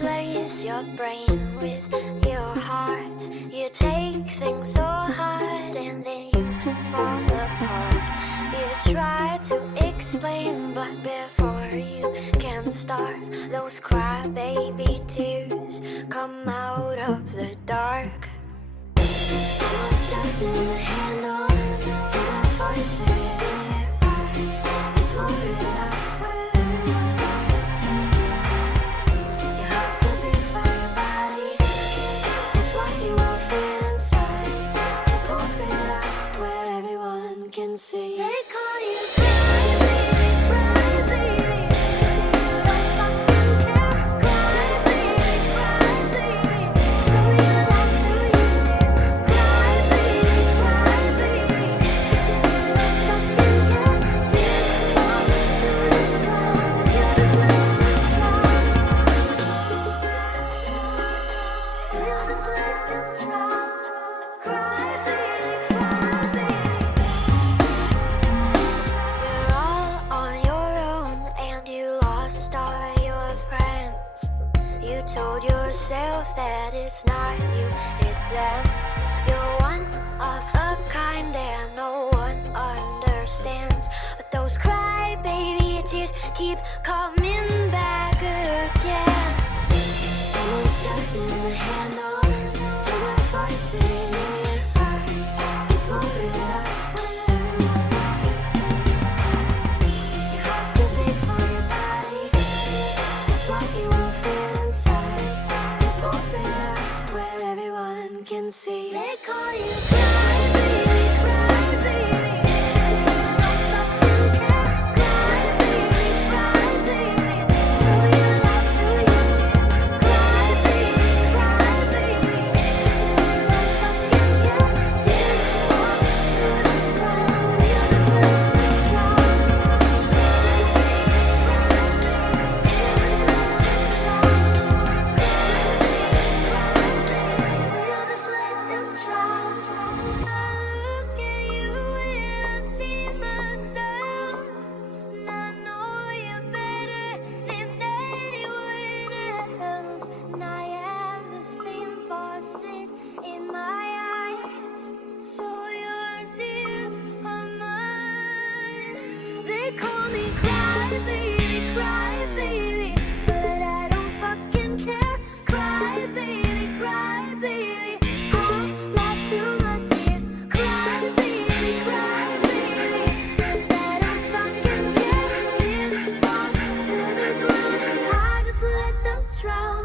replace your brain with your heart. You take things so hard and then you fall apart. You try to explain, but before you can start, those crybaby tears come out of the dark. Someone's turning the handle to the voice in your eyes. You pour it out where everyone can see. Your heart's too big for your body. It's why you won't fit inside. You pour it out where everyone can see. They call you crybaby, crybaby, but you don't fucking care. Crybaby, crybaby, so you laugh through your tears. Crybaby, crybaby, but you don't fucking care. Tears fall to the ground, you just let them drown. You just let them drown. Crybaby, crybaby. You're all on your own and you lost all your friends. You told yourself that it's not you, it's them. You're one of a kind and no one understands. But those crybaby tears keep coming back again. Someone's turning the handle to the voice in your eyes. You pour it out where everyone can see. Your heart's too big for your body. That's why you won't fit inside. You pour it out where everyone can see. They call you crybaby, crybaby, but you don't fucking care. Crybaby, crybaby, so you laugh through your tears. Crybaby, crybaby, but you don't fucking care. Tears fall to the ground, you just let them drown. They call me crybaby, crybaby, but I don't fucking care. Crybaby, crybaby, I laugh through my tears. Crybaby, crybaby, 'cause I don't fucking care. Tears fall to the ground, I just let them drown.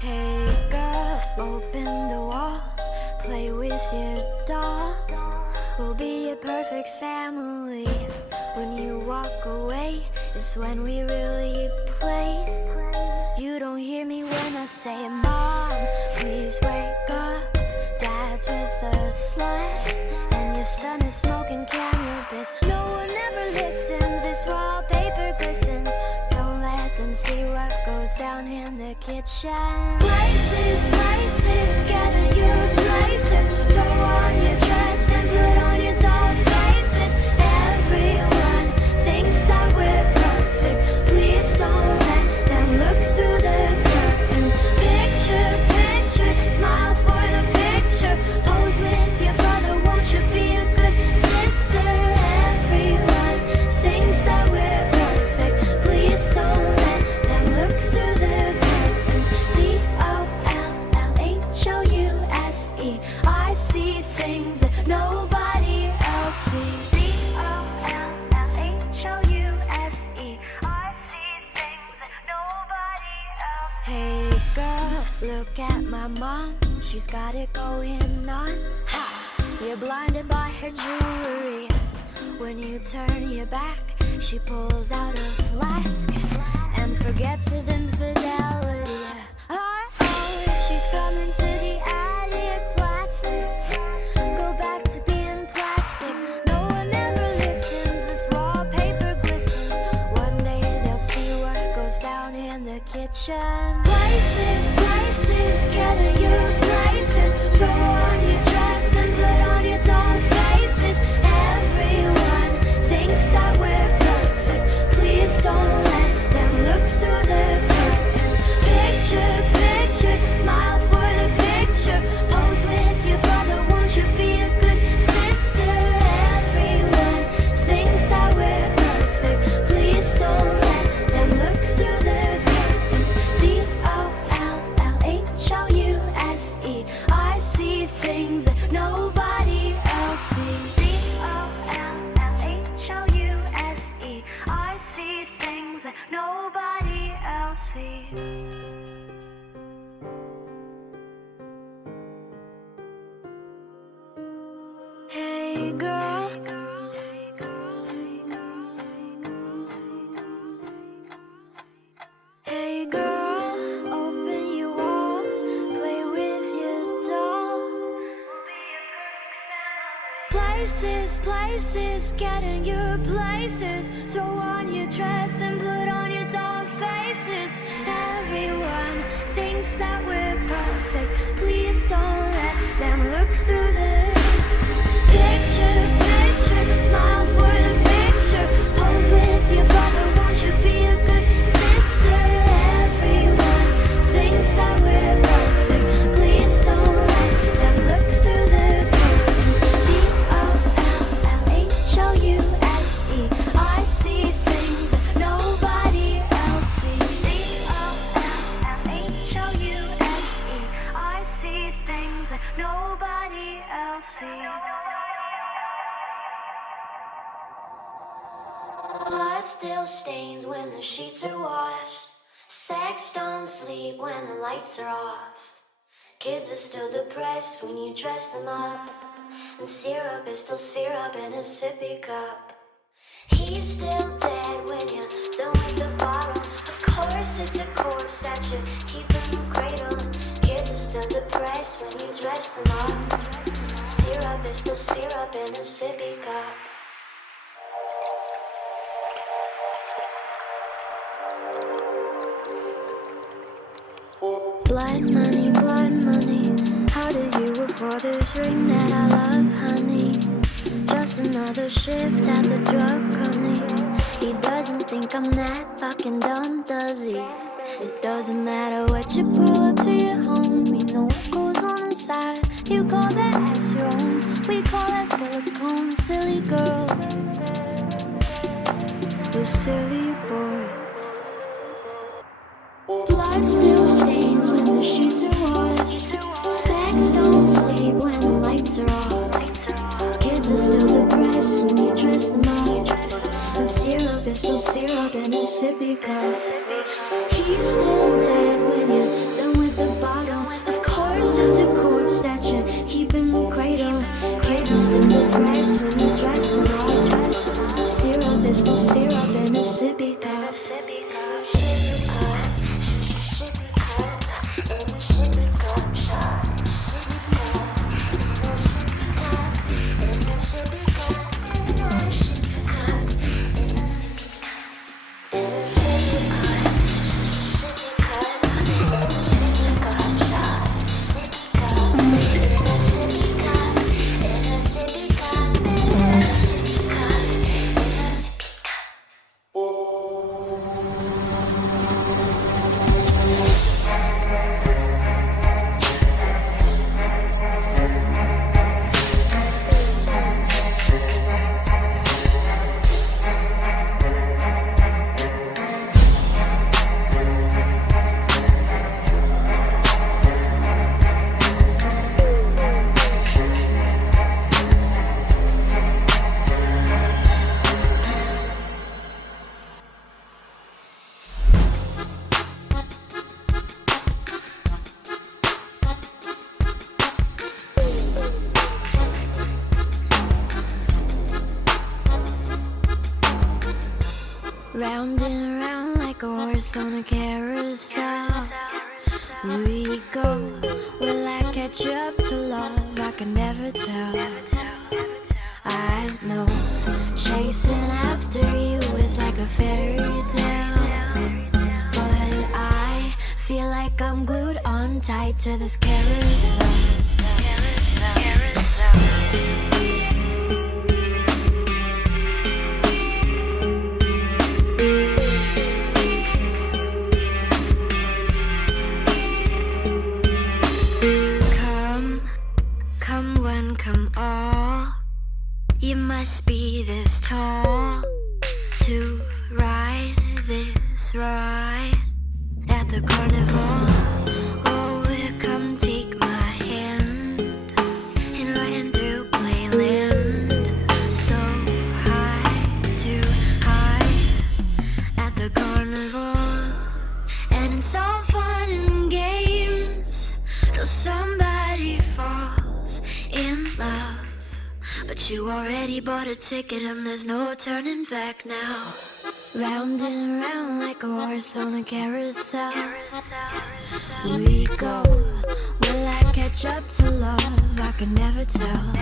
Hey girl, open the walls, play with your dolls. We'll be a perfect family. When you walk away is when we really play. You don't hear me when I say, Mom, please wake up. Dad's with a slut, and your son is smoking cannabis. No one ever listens, it's wallpaper glistens. Don't let them see what goes down in the kitchen. Places, places, gather your places. Throw on your dress and put on your doll faces. Everyone thinks that we're perfect. my mom, she's got it going on. Ha! You're blinded by her jewelry. When you turn your back, she pulls out a flask and forgets his infidelity. Oh, she's coming to the attic. Plastic, go back to being plastic. No one ever listens, this wallpaper glistens. One day they'll see what goes down in the kitchen. Places, places, get in your places. Throw on your dress and put on your doll faces. Everyone thinks that we're perfect. Please don't let them look through the curtains. Picture, picture, smile for the picture. Pose with your brother, won't you be a good sister? Everyone thinks that we're perfect. Please don't let them look through the curtains. DOLLHOUSE, I see things that nobody else sees. DOLLHOUSE, I see things that nobody else sees. Hey girl, hey girl, open your walls, play with your doll. Places, places, get in your places. Throw on your dress and put on your doll faces. Everyone thinks that we're perfect. Please don't let them look through the picture, picture, smile for the picture. Pose with your brother, won't you be a good sister? Everyone thinks that we're perfect. Please don't let them look through the curtains. DOLLHOUSE, I see things that nobody else sees. DOLLHOUSE, I see things that nobody else sees. Blood still stains when the sheets are washed. Sex don't sleep when the lights are off. Kids are still depressed when you dress them up. And syrup is still syrup in a sippy cup. He's still dead when you're done with the bottle. Of course it's a corpse that you keep in the cradle. Kids are still depressed when you dress them up. Syrup is still syrup in a sippy cup. Blood money, how do you afford this ring that I love, honey? Just another shift at the drug company. He doesn't think I'm that fucking dumb, does he? It doesn't matter what you pull up to your home. We know what goes on inside. You call that ass your own, we call that silicone. Silly girl, we're silly boys. Blood still stains when the sheets are washed. Sex don't sleep when the lights are off. Kids are still depressed when you dress them up. And syrup is still syrup in a sippy cup. He's still dead when you're done with the bottle. Of course it's a corpse that you keep in the cradle. Kids are still depressed when you dress them up. Syrup is still syrup in a sippy cup. Round and round like a horse on a carousel. We go, will I catch up to love? I can never tell. I know, chasing after you is like a fairy tale. But I feel like I'm glued on tight to this carousel. Come one, come all. You must be this tall to ride this ride at the carnival. Oh, come take my hand and ride through playland. So high, too high at the carnival. And it's all fun and games till somebody falls in love. But you already bought a ticket and there's no turning back now. Round and round like a horse on a carousel. We go, will I catch up to love? I can never tell.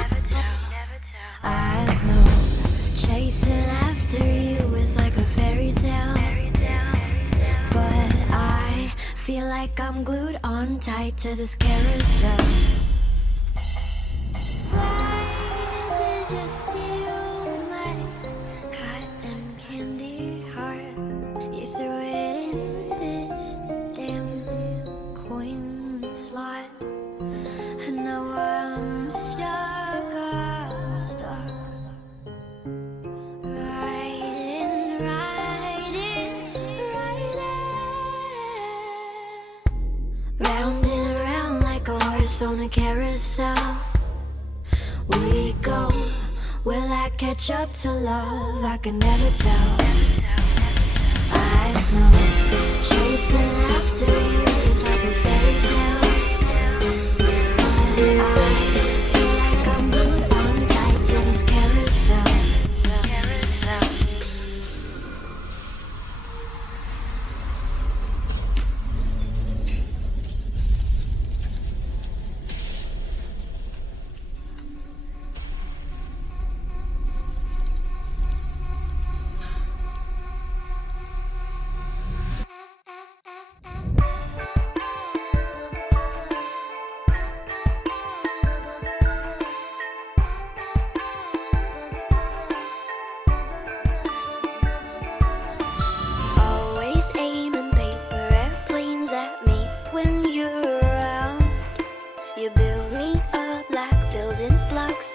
I know, chasing after you is like a fairy tale. But I feel like I'm glued on tight to this carousel. Just steals my cotton candy heart. You threw it in this damn coin slot. And now I'm stuck. Riding. Round and round like a horse on a carousel. We go, will I catch up to love? I can never tell. I know, chasing after you is like a fairy tale. But I feel like I'm glued on tight to this carousel.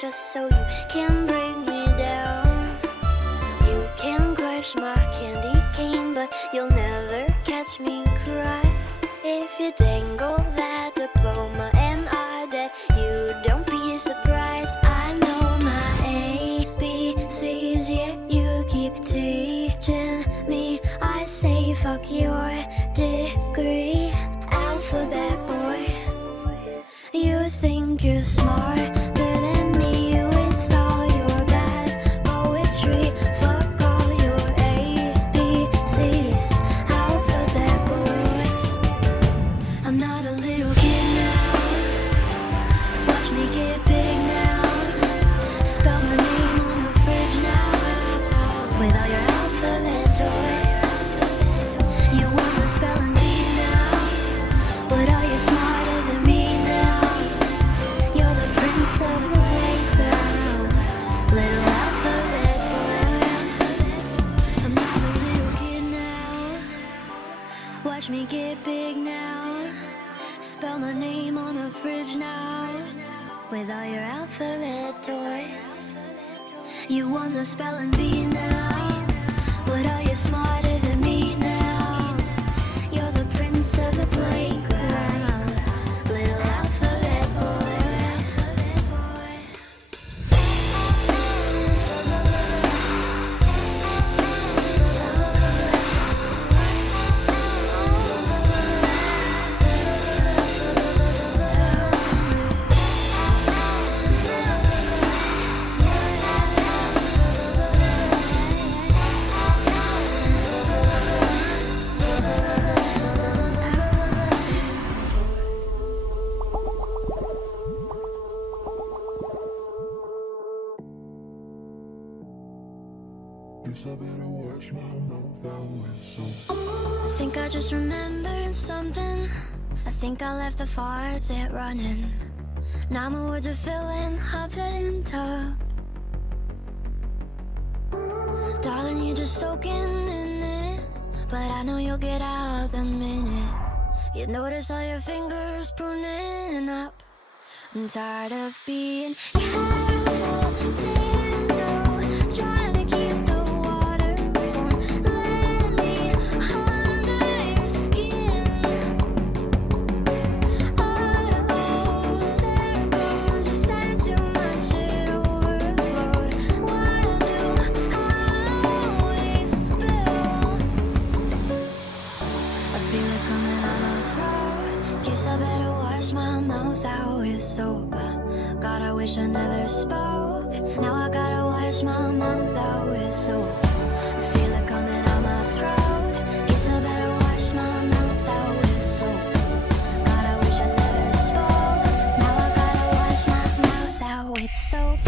Just so you can bring me down. You can crush my candy cane, but you'll never catch me cry. If you dangle that diploma and I bet you don't be surprised. I know my ABCs, yet you keep teaching me. I say fuck your degree, alphabet boy. You think you're smart, watch me get big now. Spell my name on a fridge now. With all your alphabet toys. You won the spelling bee now. But are you smarter than me now? You're the prince of the playground. Little alphabet boy. I think I just remembered something. I think I left the faucet running. Now my words are filling up the tub. Darling, you're just soaking in it, but I know you'll get out the minute you notice all your fingers pruning up. I'm tired of being careful, tiptoe, trying to keep the water warm. Let me under your skin. Oh, there goes. You said too much, it overflowed. Why do I always spill? I feel it coming out my throat. Guess I better wash my mouth out with soap. God, I wish I never spoke. Now I gotta wash my mouth out with soap. I feel it coming out my throat. Guess I better wash my mouth out with soap. God, I wish I never spoke. Now I gotta wash my mouth out with soap.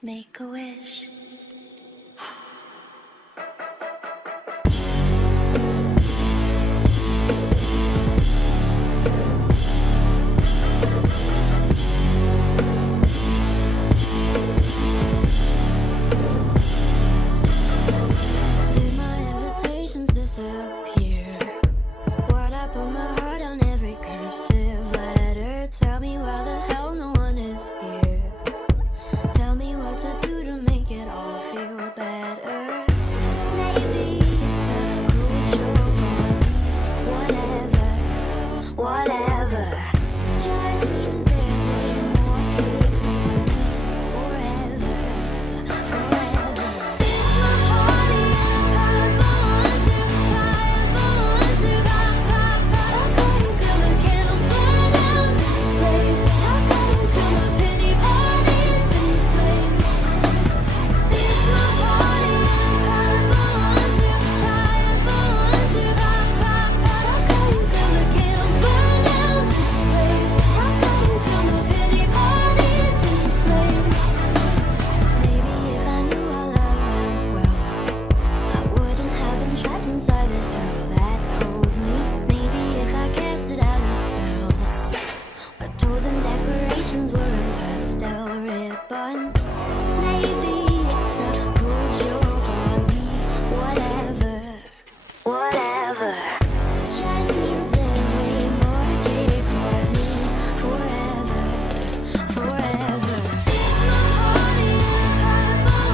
Make a wish. Did my invitations disappear? Why'd I put my heart on every cursive letter? Tell me why the hell no one is here. Tell me what to do to make it all feel better. Maybe it's a cruel joke on me. Whatever, whatever. Just means there's way more cake for me. Forever, forever. It's my party, powerful to powerful to I'm going till the candles burn down this place. I'm going till my pity parties in flames. It's my party, powerful to powerful to I'm going till the candles burn down this place. I'm going till my pity parties in flames. Maybe if I knew our love went well, I wouldn't have been trapped inside this hell that holds me. Maybe if I casted out a spell, but told them decorations were in pastel ribbons. Maybe it's a cruel joke on me. Whatever, whatever. Just means there's way more cake for me. Forever, forever. It's my party, powerful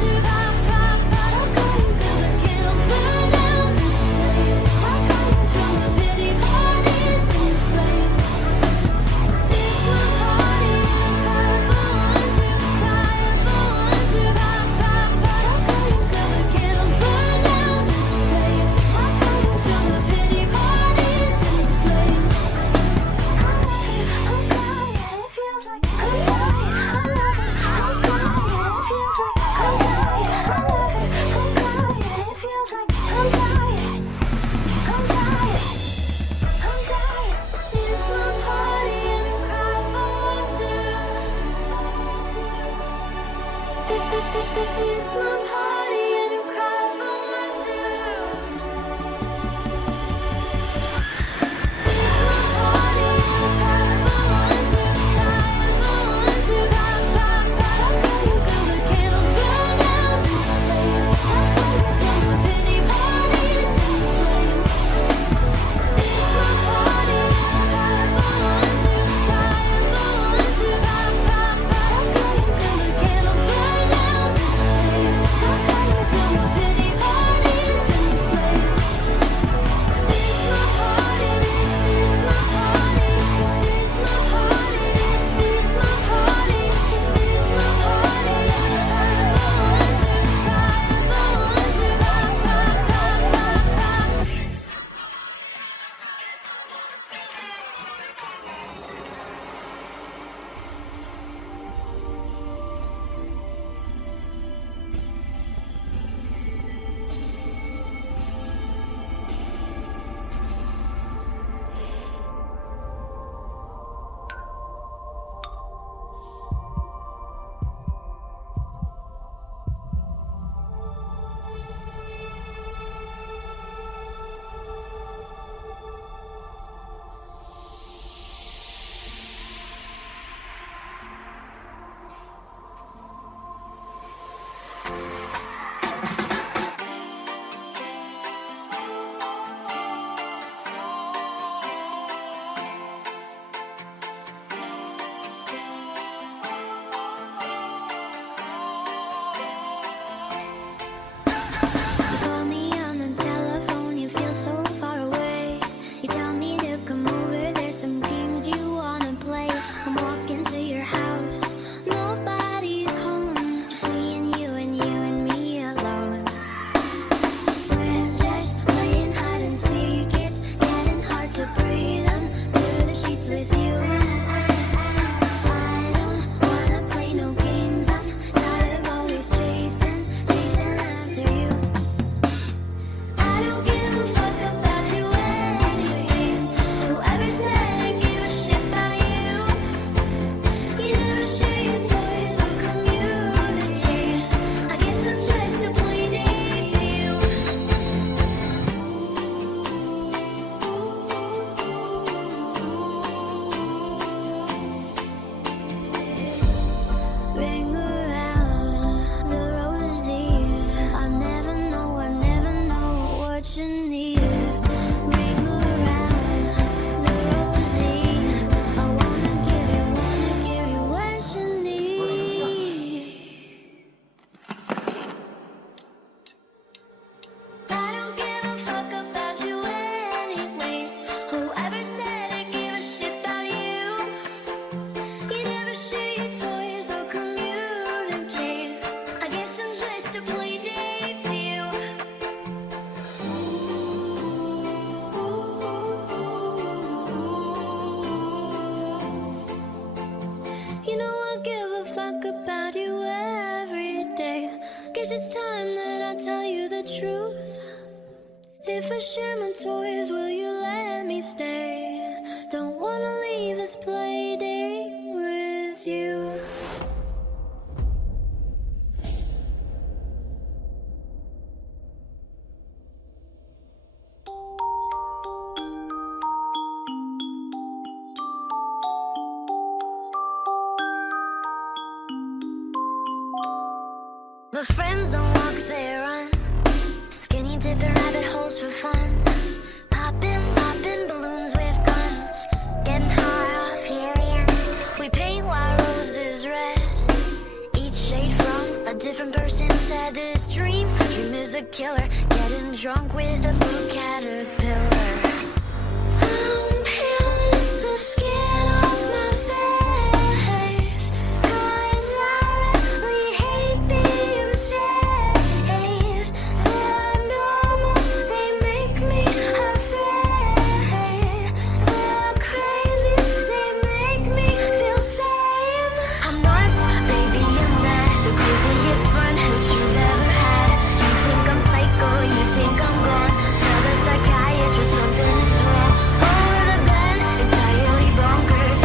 to I'm going till the candles burn down this place. I'm going till my pity parties in flames. It's my party, powerful It's my party and you cry for one too. It's my party and you cry for one too. Crying for one too. Cry, cry, cry. I'll cry until the candles burn down this place. I'll cry until my pity parties in flames. It's my party and you cry for one too. Crying for one too. Cry, cry, cry. I'll cry until the candles burn down this place. I'll cry until my pity parties in flames. It's my party, it's my party, it's my party, it's my party, it's my party. Crying for one too, crying for one too, cry, cry, cry, cry. Call me on the telephone, you feel so far away. You tell me to come over, there's some games you wanna play. I'm walking to your house, nobody's home, just me and you and me alone. We're just playing hide and seek, it's getting hard to breathe under the sheets with you. I don't wanna play no games, I'm tired of always chasing after you. I don't give a fuck about you anyways. Whoever said I give a shit about you? You never share your toys or communicate. I guess I'm just a playdate to you. Ring around the rosy. I never know what you need. Ring around the rosy. I wanna give you what you need. I don't give a fuck about you anyways. Whoever said I give a shit about you? You never share your toys or communicate. I guess I'm just a playdate to you. You know I give a fuck about you every day. Guess it's time that I tell you the truth. If I share my toys, will you let me stay? Don't wanna leave this playdate with you. My friends don't walk, they run. Skinny dipping rabbit holes for fun. Popping balloons with guns. Getting high off helium. We paint white roses red. Each shade from a different person said this dream is a killer. Getting drunk with a blue caterpillar. I'm peeling the skin off my face, 'cause I really hate being safe. The normals, they make me afraid. The crazies, they make me feel sane. I'm nuts, baby, I'm not the craziest friend that you've ever had. You think I'm psycho, you think I'm gone. Tell the psychiatrist something is wrong. Over the gun, entirely bonkers.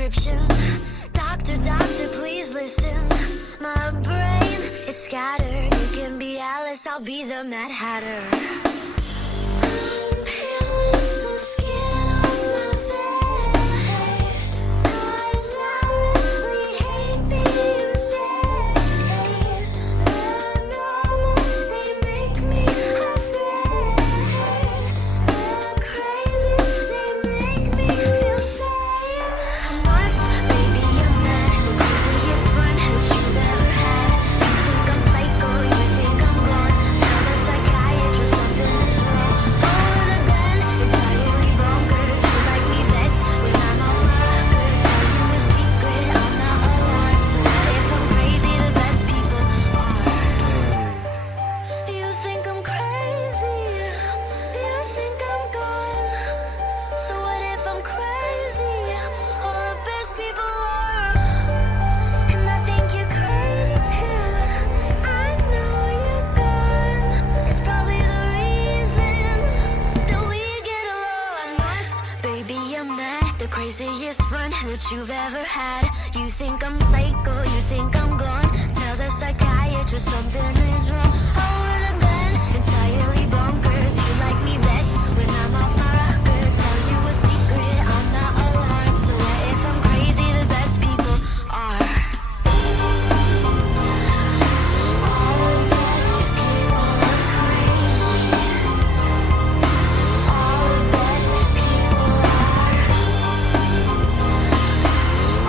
prescription. Doctor, doctor, please listen. My brain is scattered. You can be Alice, I'll be the Mad Hatter. I'm peeling the skin off my face, 'cause I really hate being safe. The numbers, they make me afraid. The crazy, they make me feel safe. I'm nuts, baby, I'm mad. The craziest friend that you've ever had. You think I'm psycho, you think I'm gone. Tell the psychiatrist something is wrong. Over the gun, entirely bonkers. You like me best when I'm off my rocker. Tell you a secret, I'm not alarmed. So what if I'm crazy? The best people are. You think I'm crazy? You think I'm gone? So what if I'm crazy? All the best people are. And I think you're crazy too. I know you're gone. It's probably the reason that we get along. I'm nuts, baby, I'm mad. The craziest friend that you've ever had. You think I'm psycho, you think I'm gone. Tell the psychiatrist something is wrong. Over the gun, entirely bonkers. You like me best when I'm off my rocker. Tell you a secret, I'm not alarmed. So what if I'm crazy? The best people are. All the best people are crazy. All the best people are.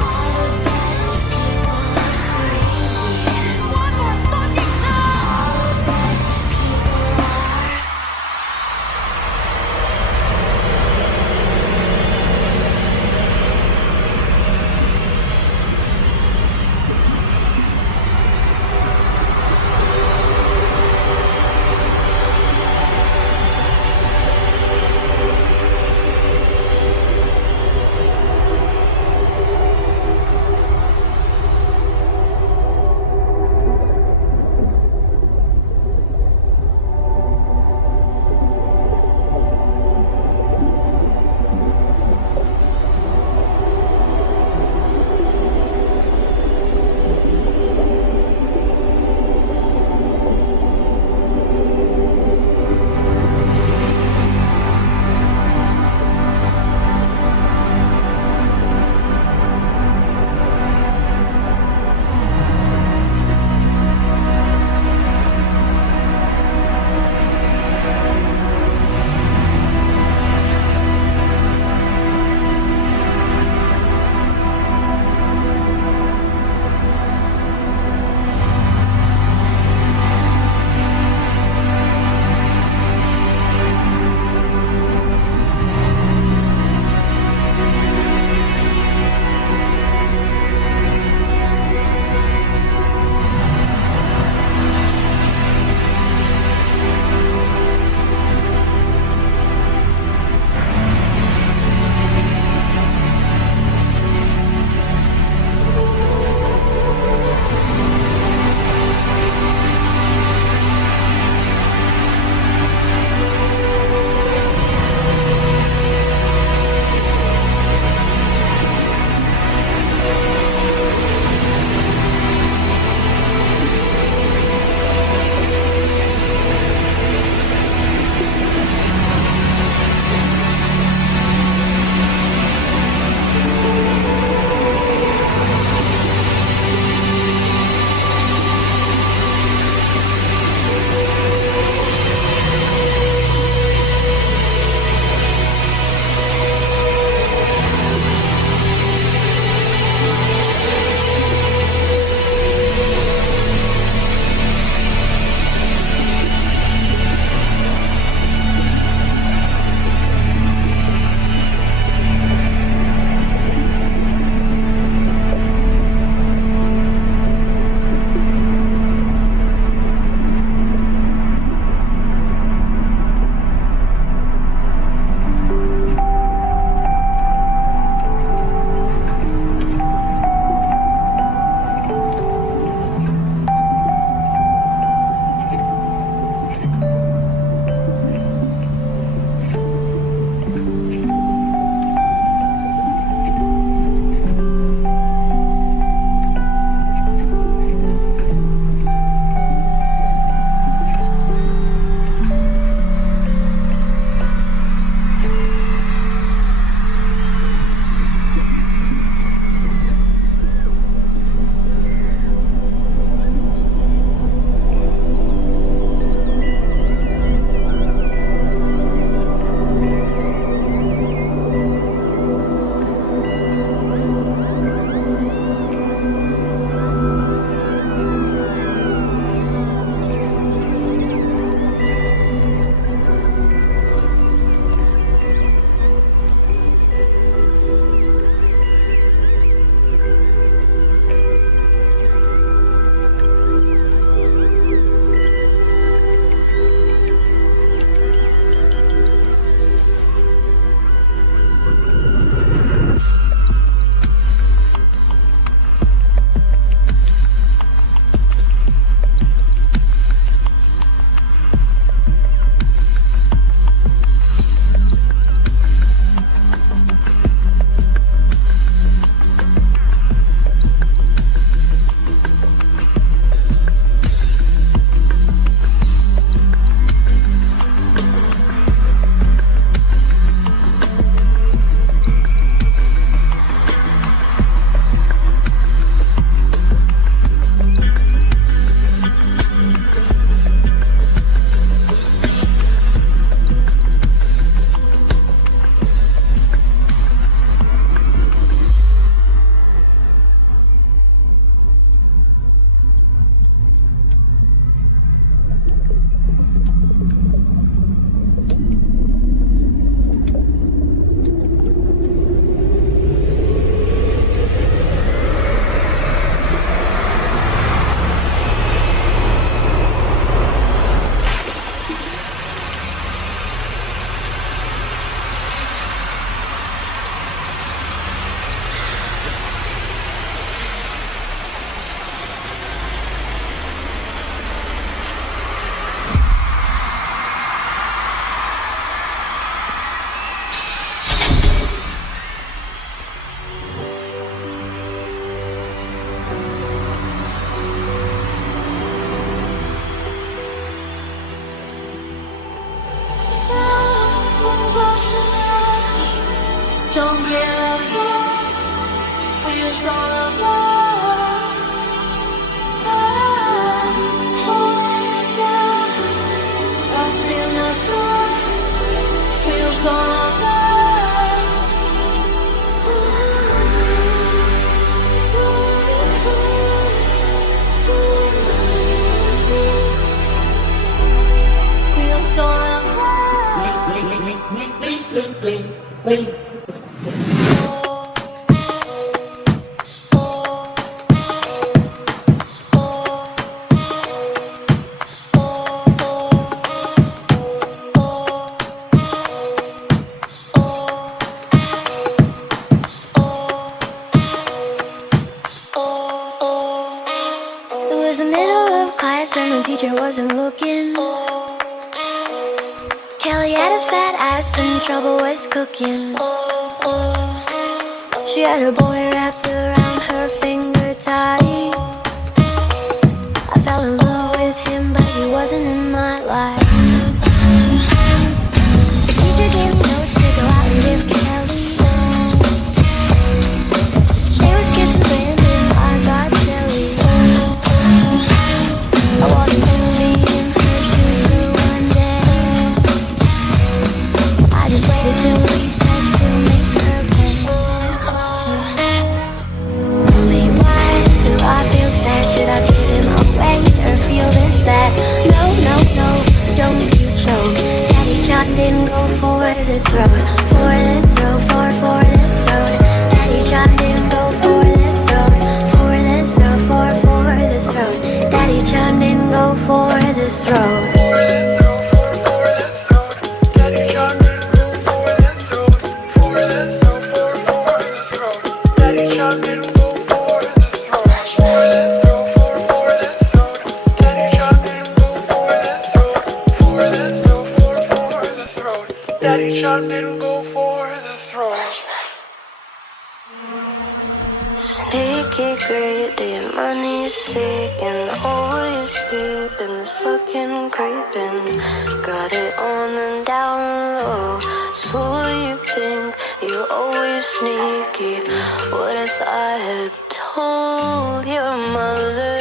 All the best people are crazy. One more fucking time. All the Don't give a fuck, we're so lost. I'm holding down, locked in the front, we're so lost. We're so lost. It was the middle of class and the teacher wasn't looking. Kelly had a fat ass and trouble was cooking. She had a boy wrapped around her finger tight. I fell in love with him, but he wasn't in my life. The teacher gave me notes to go out and give Kelly. She was kissing Brandon, I got jelly. I walked only in her shoes for one day. I just waited till recess to make her pay. Tell me, why do I feel sad? Should I give him away or feel this bad? No, no, no, don't you choke. Daddy John didn't go for the throat. For the throat, for the throat. Daddy John didn't go for the throat. For the throat, for the throat. Daddy John didn't go for the throat. Daddy John didn't go for the throat. Sneaky greedy, money seeking, always peeping, fucking creeping. Got it on and down low. So you think you're always sneaky. What if I had told your mother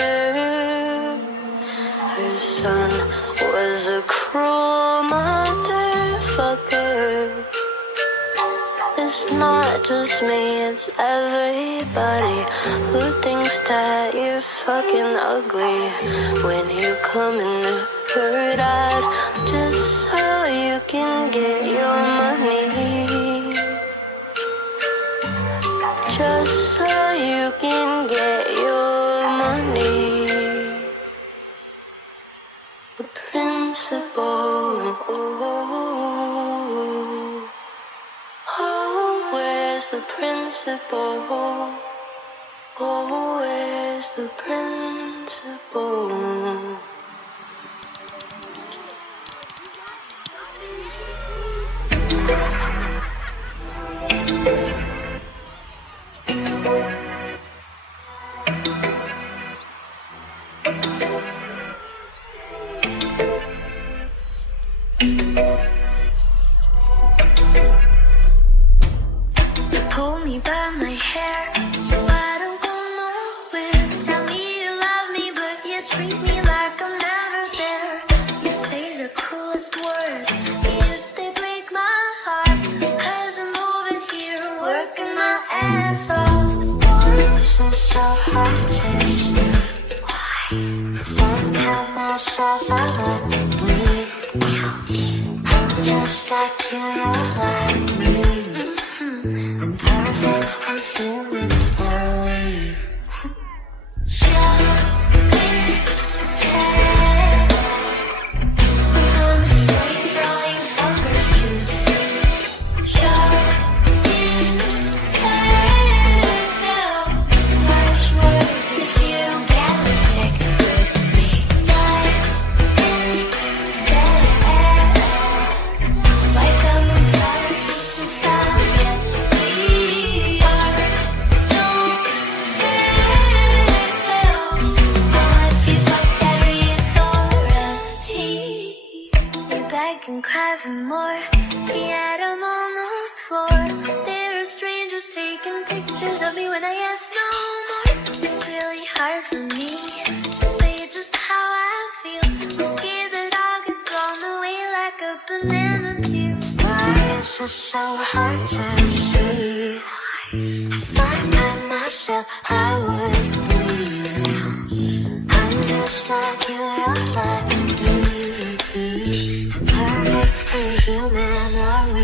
her son was a cruel motherfucker? It's not just me, it's everybody who thinks that you're fucking ugly when you come in paradise just so you can get your money. Just so you can get your money. The principle. Where's the principle? Oh, where's the principle? Pull me by my hair so I don't go nowhere. Tell me you love me, but you treat me like I'm never there. You say the coolest words, yes, they break my heart. 'Cause I'm over here working my ass off. This is so hot-ish. Why? If I count myself, I won't bleed. I'm just like you, you're like me. I'm perfect, I'm human, only. pictures of me when I ask no more. It's really hard for me to say just how I feel. I'm scared that I'll get blown away like a banana peel. Why is it so hard to see? If I got myself, I would leave. I'm just like you, you're like me. Perfect and human are we?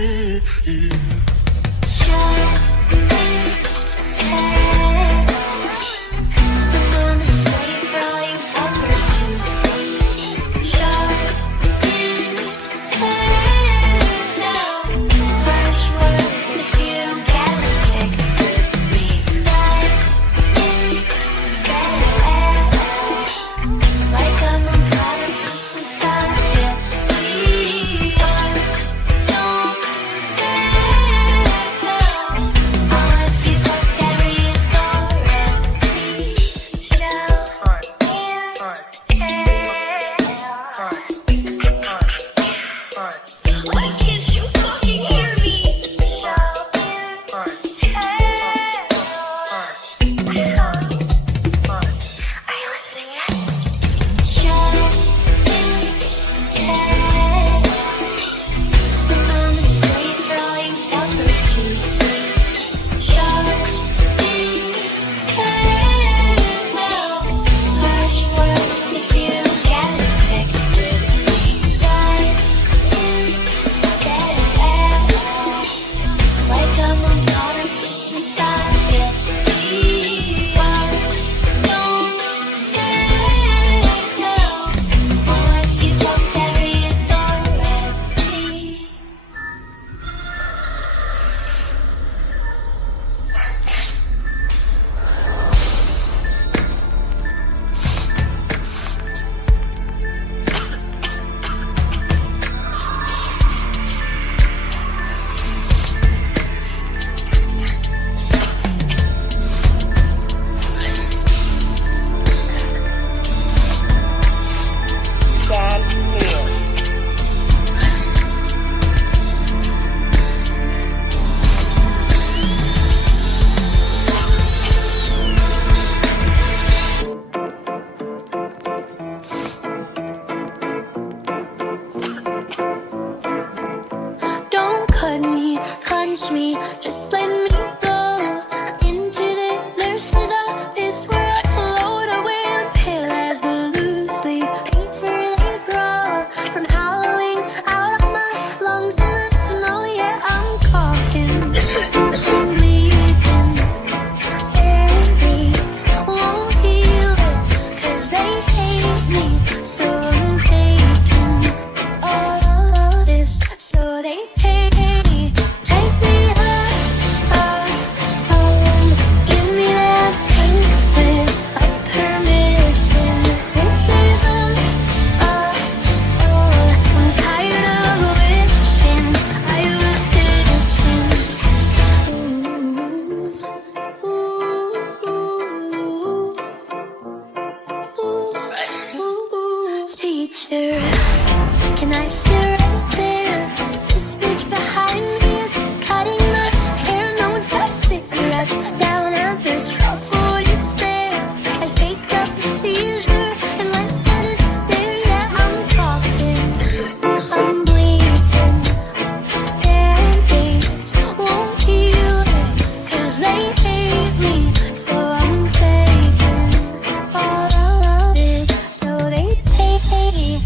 Me, just let me go into the nurse's office where I float away and pale as the loose leaf paper they grow from howling out of my lungs in the snow. Yeah, I'm coughing, I'm bleeding, band-aids won't heal it 'cause they hate me, so I'm faking all of this, so they take me. Can I sit right there? This bitch behind me is cutting my hair. No justice, rush down at the trouble you stare. I faked up a seizure and left it there. Yeah, I'm coughing, I'm bleeding, band-aids won't heal it 'cause they hate me, so I'm faking all of this, so they take me.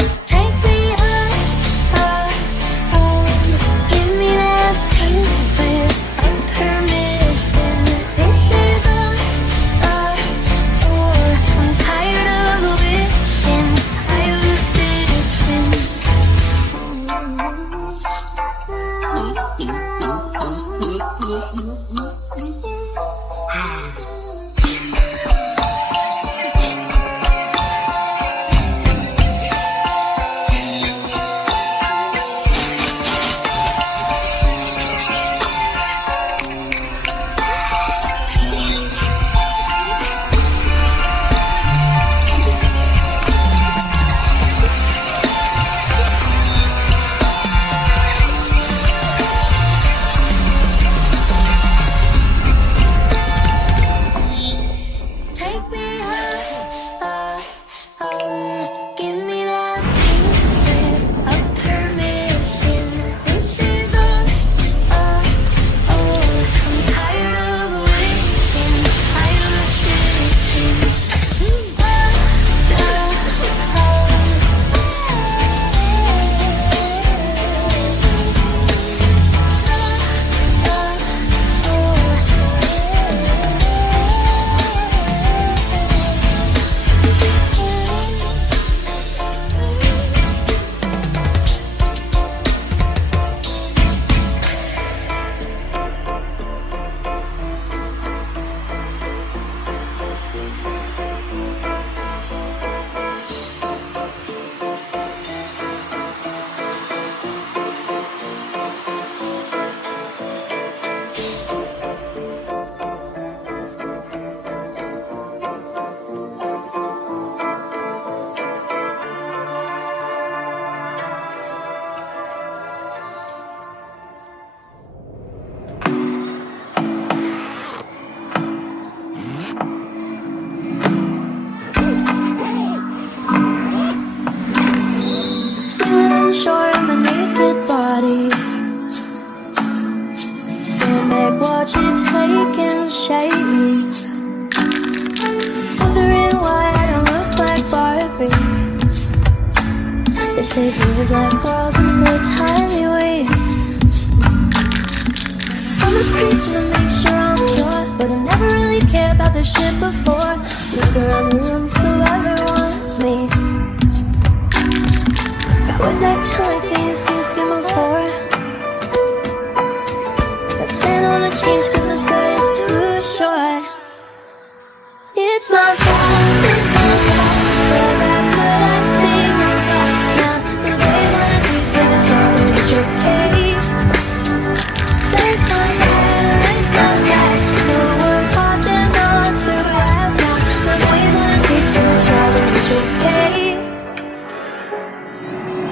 watch it taking shape. Wondering why I don't look like Barbie. They say beauty's like girls with their tiny waists. I'm a street to make sure I'm pure, but I never really cared about this shit before. Look around the room to whoever wants me. Was that time like they used to skim before? I sent on a change cause my skirt is too short. It's my fault, it's my fault, cause I could have seen myself. Now the days when I taste of the strawberry shortcake. Let's not that. No one taught them not to laugh. Now the days when I taste of the strawberry shortcake.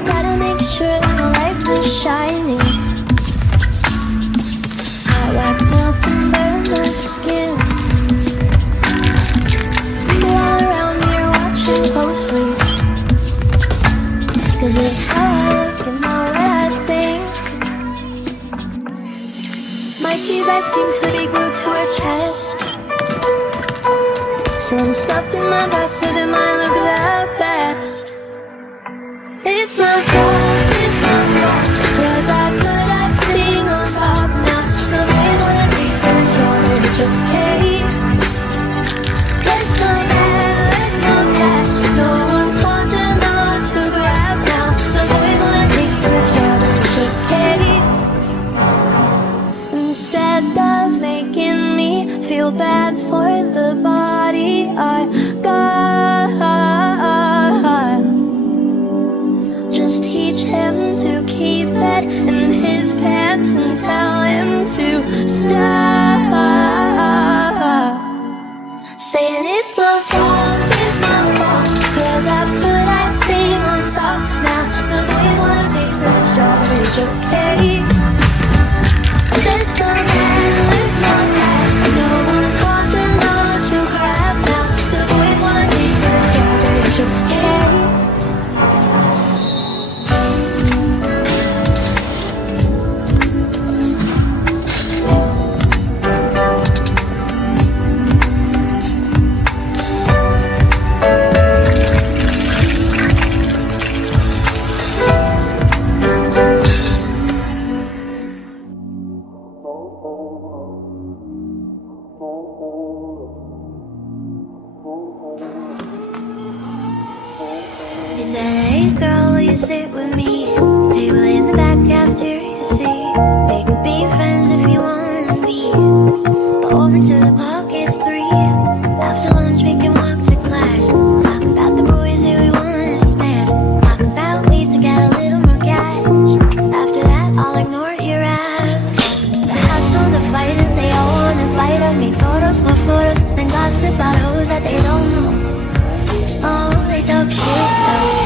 Gotta make sure that my lights are shining. Hot wax melts and burn my skin. People all around me are watching closely, cause it's how I look and not what I think. My keys I seem to be glued to her chest, so I'm stuffed in my box so that mine look the best. It's my fault, cause I could have seen us up now. The days when I taste of the strawberry shortcake. Let's not that. No one taught them not to grab now. The days when I taste of the strawberry shortcake. Instead of making me feel bad for the body I got, just teach him to keep it in his pants and tell him to stop. Saying it's my fault, cause I could have seen on top. Now the boys wanna taste of the strawberry shortcake. Let's not that. No one taught them not to grab. Now the boys wanna taste of the strawberry shortcake. He said, hey girl, will you sit with me? Table in the back after you see. We could be friends if you wanna be, but hold me till the clock hits 3. After lunch we can walk to class. Talk about the boys that we wanna smash. Talk about ways to get a little more cash. After that I'll ignore your ass. The hassle, the fighting, they all wanna bite at me. Photos, more photos, then gossip about hoes that they don't know. Oh, they talk shit though.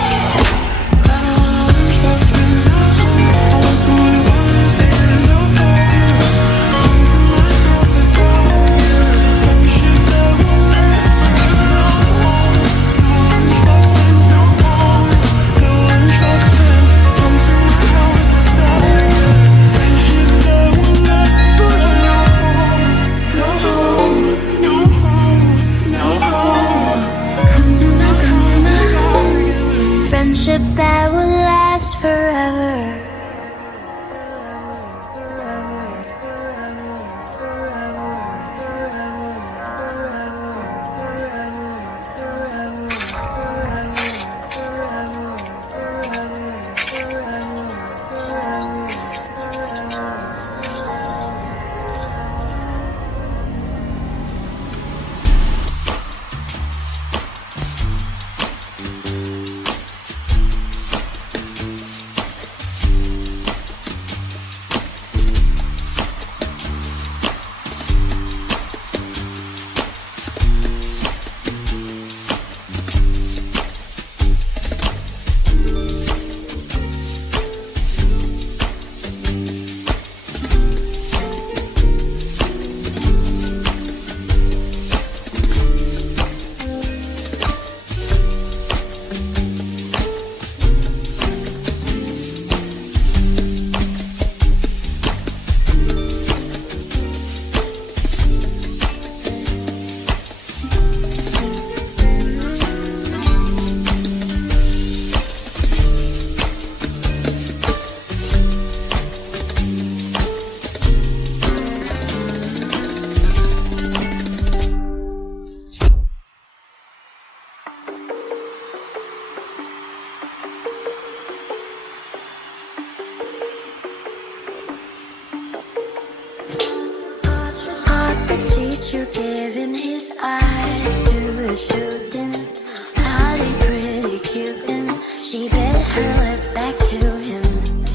teacher giving his eyes to a student. Howdy, pretty cute, and she bent her lip back to him,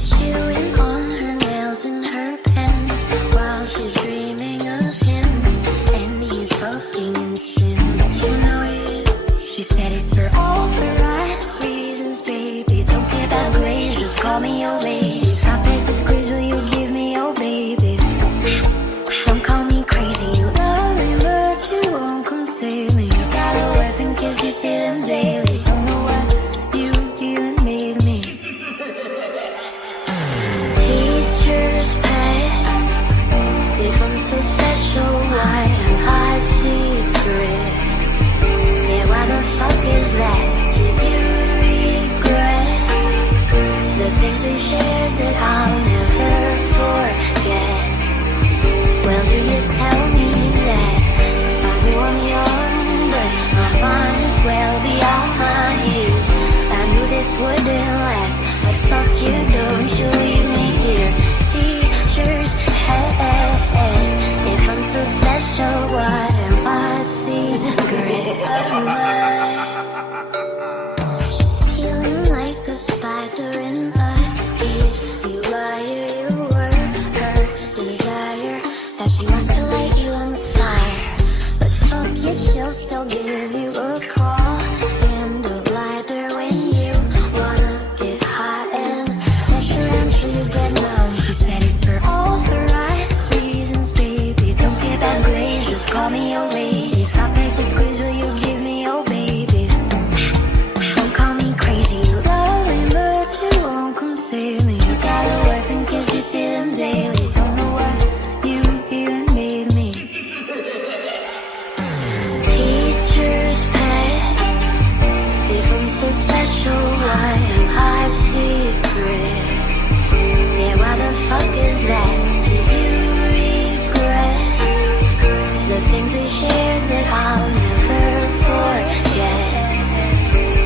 chewing on her nails and her pens while she's dreaming of him, and he's fucking in sin. You know it is. She said it's for all the right reasons, baby. Don't care about grades, just call me your lady. If I pass this quiz, will you give me your babies? Don't call me crazy, you love me, but you won't come save me. You got a wife and kids, you see them daily. Don't know why you even made me. Teacher's pet. If I'm so special, why am I secret? Yeah, why the fuck is that? Did you regret the things we shared that I'll never forget? Well, do you tell me that I knew I'm young, but my mind is well beyond my years? I knew this wouldn't last, but fuck you, don't you leave me here. Teacher's head. If I'm so special, why am I secret? She's feeling like a spider in a cage. You liar, you were her desire. Now she wants to light you on fire, but fuck it, she'll still give you a call and a lighter when you wanna get hot and mess around till you get numb. She said it's for all the right reasons, baby. Don't care about grades, just call me your lady. If I pass this quiz, will you give me your babies? Don't call me crazy, you love me, but you won't come save me. You got a wife and kids, you see them daily. Don't know why you even made me. Teacher's pet. If I'm so special, why am I secret? Yeah, why the fuck is that? Did you regret the things we shared that I'll never forget?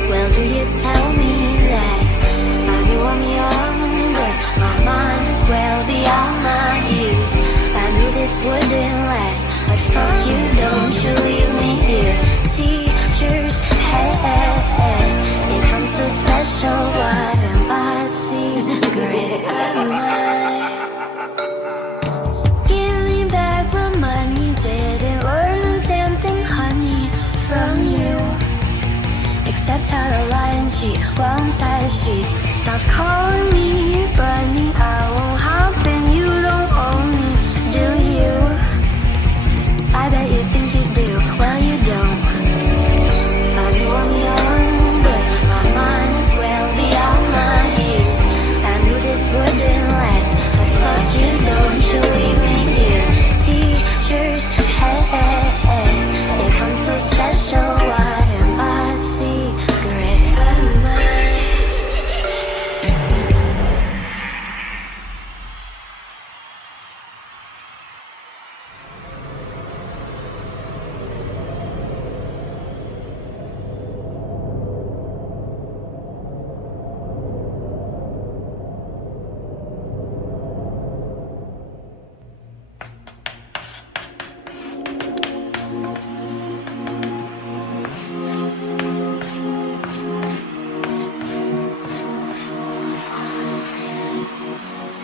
Well, do you tell me that I knew I'm young, but my mind is well beyond my years? I knew this wouldn't last, but fuck you, don't you leave me here. Teacher's head. If I'm so special, why am I secret? Give me back my money, didn't learn a damn thing, honey, from you. Except how to lie and cheat while inside the sheets. Stop calling me bunny, I won't hop in, you don't own me, do you? I bet you think you do, well you don't. I know I'm young, but my mind is well beyond my years. I knew this wouldn't last, but fuck you, don't you leave me here. Teacher's head. If I'm so special, why am I secret?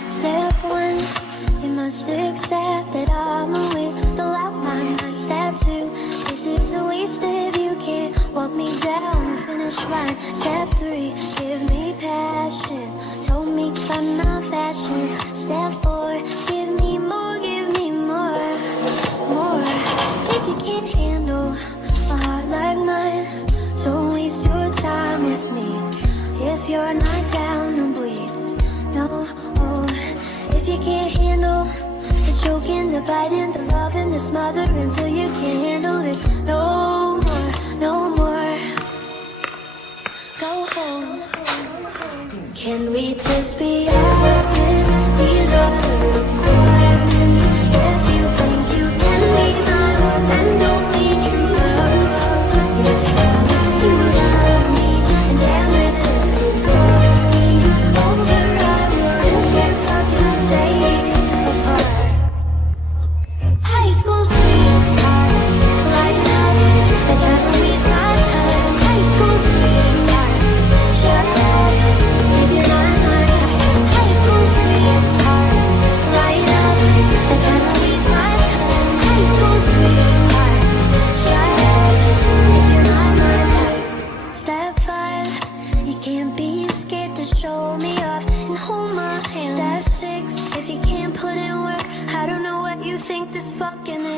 Step one, you must accept that I'm a little out my mind. Step two, this is a waste if you can't walk me down the finish line. Step three, give me passion, told me find my fashion. Step four, give me more, more. If you can't handle a heart like mine, don't waste your time with me. If you're not down to bleed, no. If you can't handle the choking, the biting, the loving, the smothering until you can't handle it no more, no more. Go home. Can we just be honest? These are the requirements. If you think you can be my one and only true love, you just promise to love me, and damn it if you fuck me over, I will rip your fucking face apart. High school sweetheart.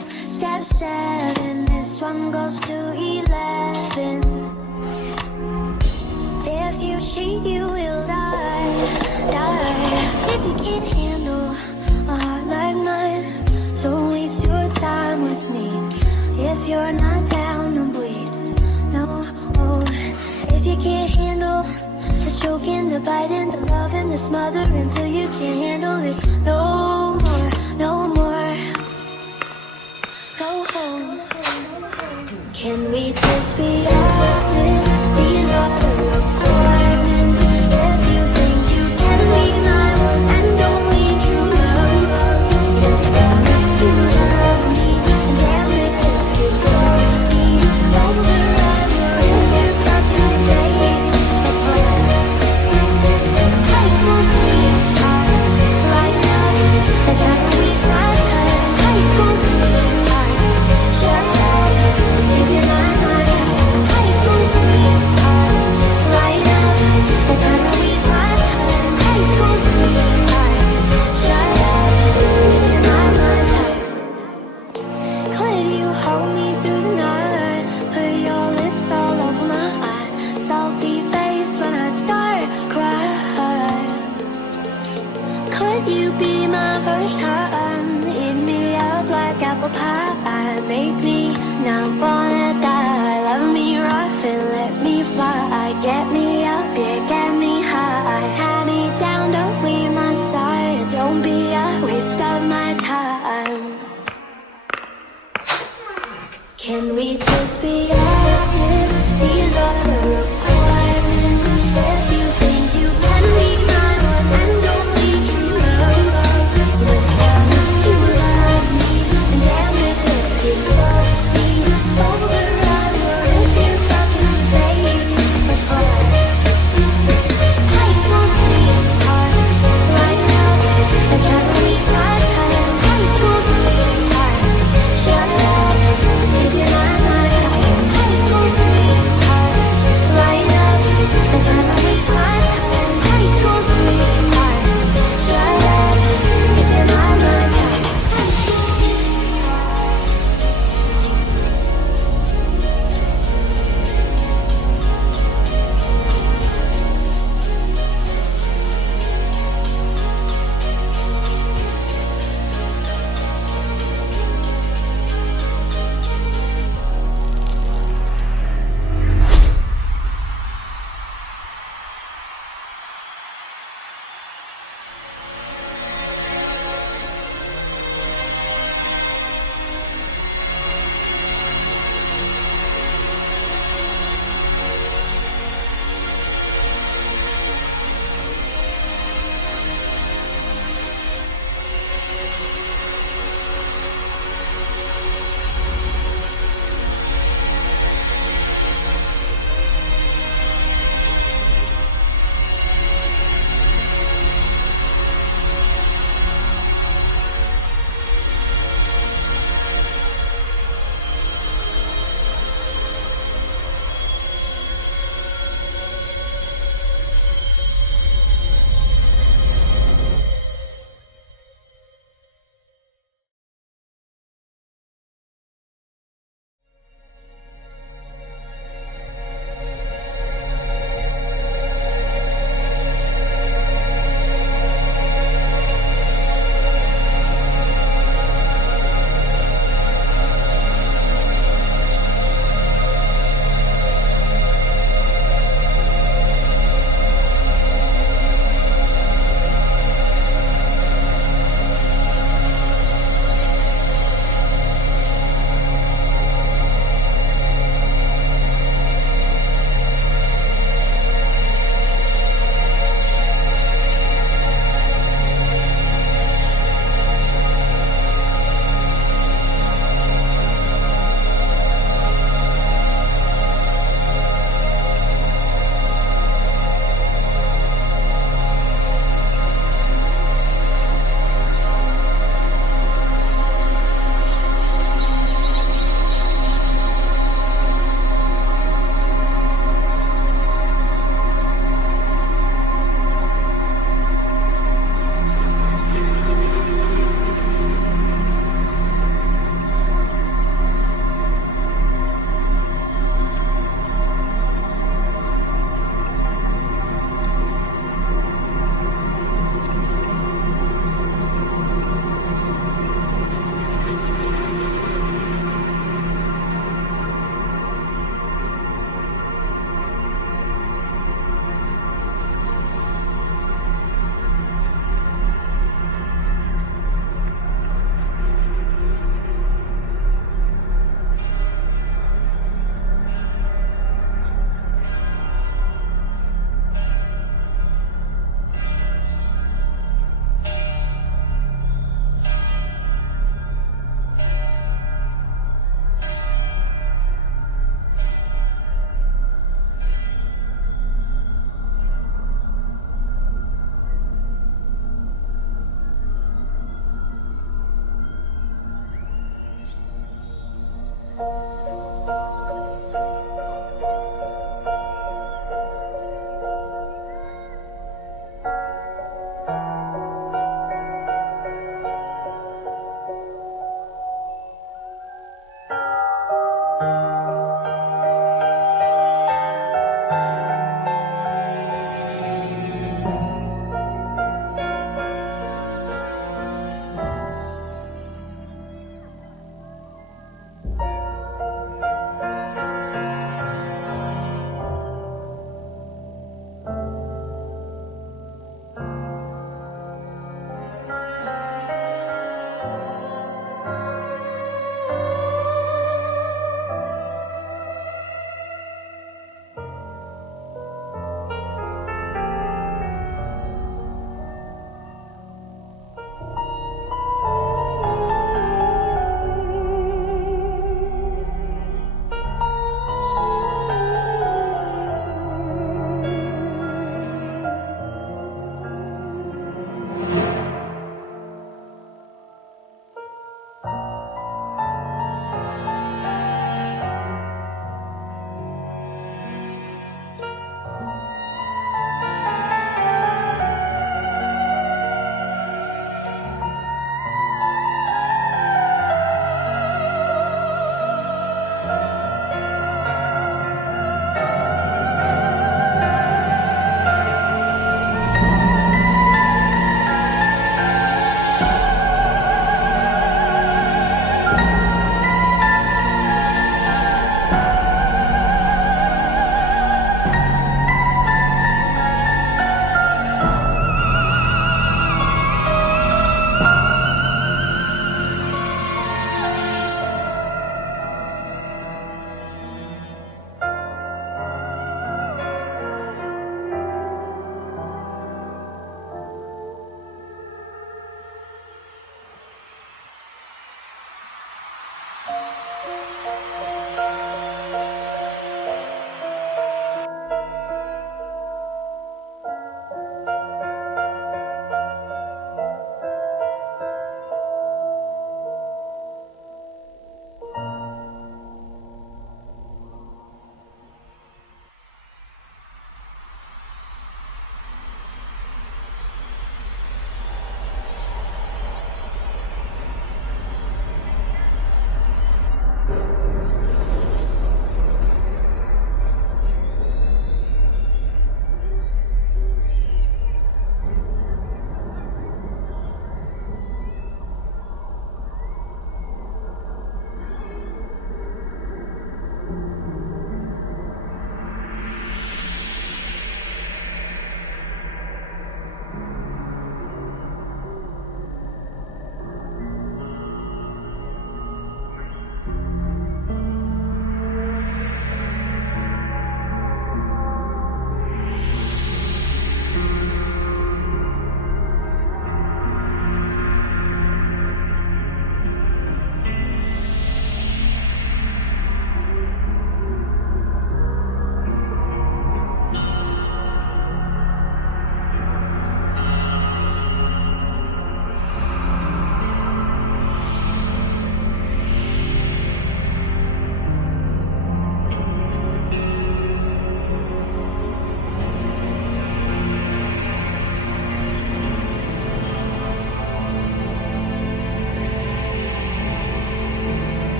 eyes. Step 7, this one goes to 11. If you cheat, you will die. If you can't handle a heart like mine, don't waste your time with me. If you're not down to bleed, no. Oh, if you can't handle the choking, the biting, the loving, the smothering till you can't handle it no more, no more. Go home. Can we just be honest? These are the requirements. If you think you can be my one and only true love, you must promise to love me. And damn it if you fuck me over, I will rip your fucking face apart. High school sweethearts, right now, I'm trying to waste my time. High school sweethearts, shut up if you're not my type. High school sweethearts, right now, I'm trying to waste my time. High school sweethearts, shut up if you're not my type. Could you hold me through the night? Put your lips all over my eye. Salty face when I start crying. Could you be my first time? Eat me up like apple pie. Make me not wanna die. Love me rough and let me fly. Get me up, yeah, get me high. Tie me down, don't leave my side. Don't be a waste of my time. Can we just be honest? These are the requirements. If you think you can be my one and only true love, you must promise to love me. And damn it if you fuck me over, I will rip your fucking face apart. High school sweethearts, right now, I'm trying to waste my time. High school sweethearts, shut up if you're not my type. High school sweethearts, right now, I'm trying to waste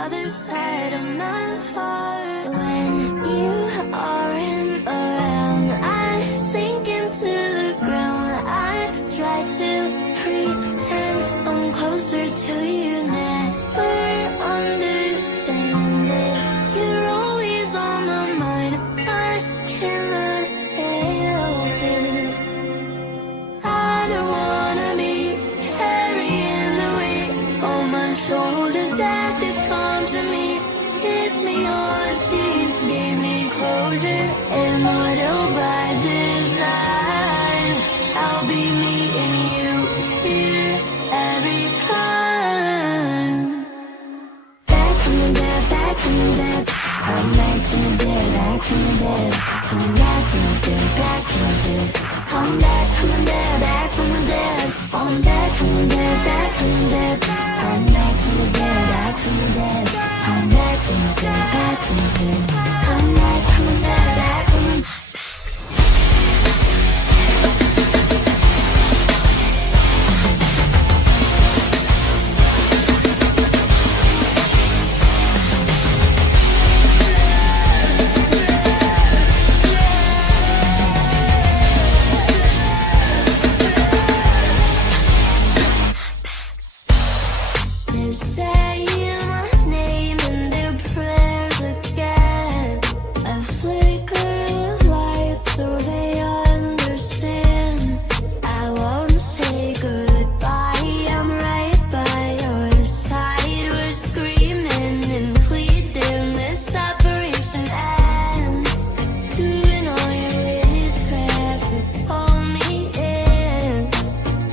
other side, I'm not far. When you aren't around, I sink into the ground. I try to pretend I'm closer to you, never understand it. You're always on my mind, I cannot help it. I don't wanna be carrying the weight on my shoulders that this comes to me. Hits me on cheek, gave me closure, immortal by design. I'll be meeting you here every time. Back from the dead, back from the dead. I'm back from the dead, back from the dead. I'm back from the dead, back from the dead. I'm back from the dead, back from the dead. I'm back from the dead, back from the dead. I'm back from the dead, back from the dead. I'm back from the dead, back from the dead. I'm back from the dead, back from the dead. They're saying my name in their prayers again. I flicker the light so they understand. I won't say goodbye, I'm right by your side. We're screaming and pleading, this separation ends. Doing all your witchcraft to pull me in.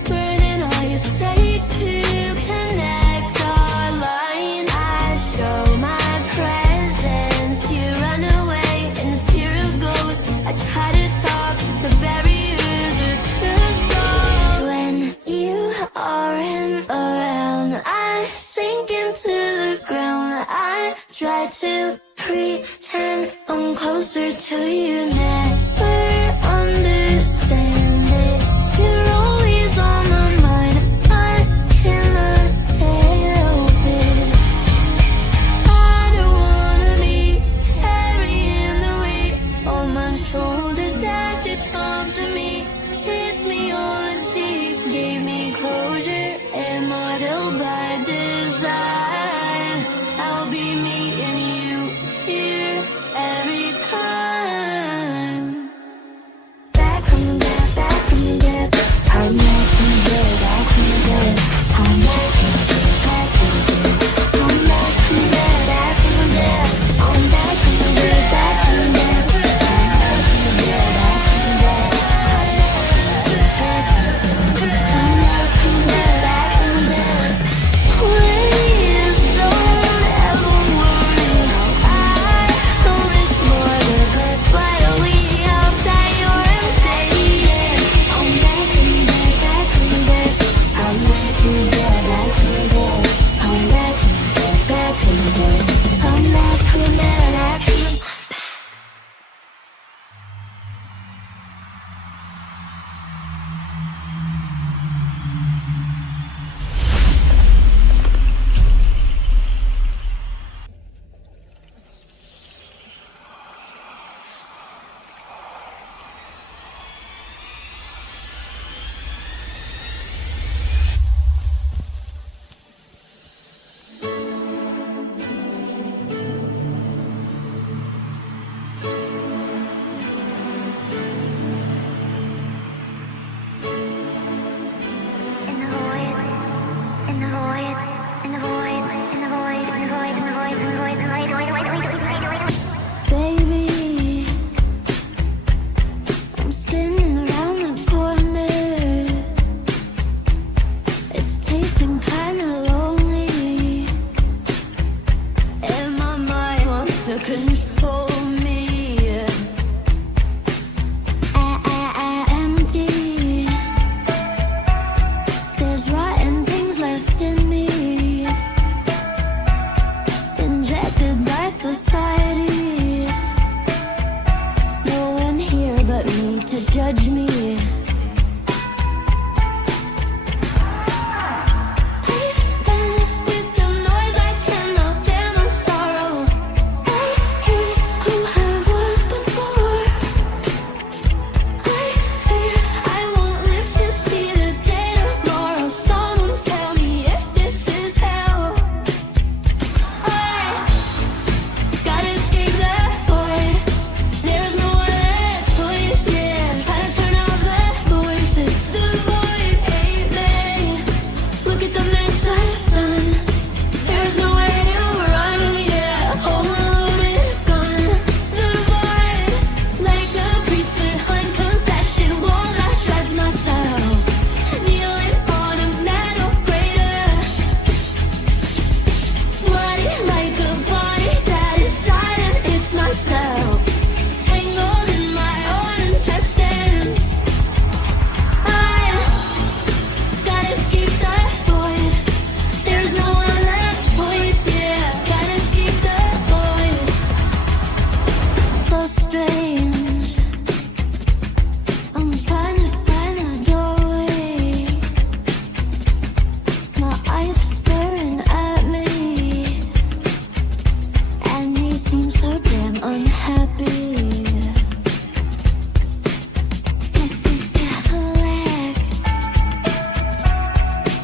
Burning all your sage to connect our line. I show my presence, you run away in the fear of ghosts. I try to talk, the barriers are too strong. When you aren't around, I sink into the ground. I try to pretend I'm closer to you, never understand it. You're always on my mind, I cannot help it. I don't wanna be carrying the weight on my shoulders that this come to me. Kiss me on the cheek, gave me closure, immortal by design. I'll be meeting you here every time. Back from the dead, back from the dead. I'm back from the dead, back from the dead. I'm back from the dead, back from the dead. I'm back from the dead, back from the dead. I'm back from the dead, back from the dead. I'm back from the dead, back from the dead. I'm back from the dead, back from the dead. Please don't ever worry. I know it's more than hurt, but we hope that you're empty. I'm back from the dead, back from the dead. I'm back from the dead, back from the dead. I'm back from the dead, back from the dead. I'm back from the dead, back from the dead. Baby, I'm spinning around the corner. It's tasting kinda lonely, and my mind wants to control me. Empty. There's rotten things left in me, injected by society. No one here but me to judge me.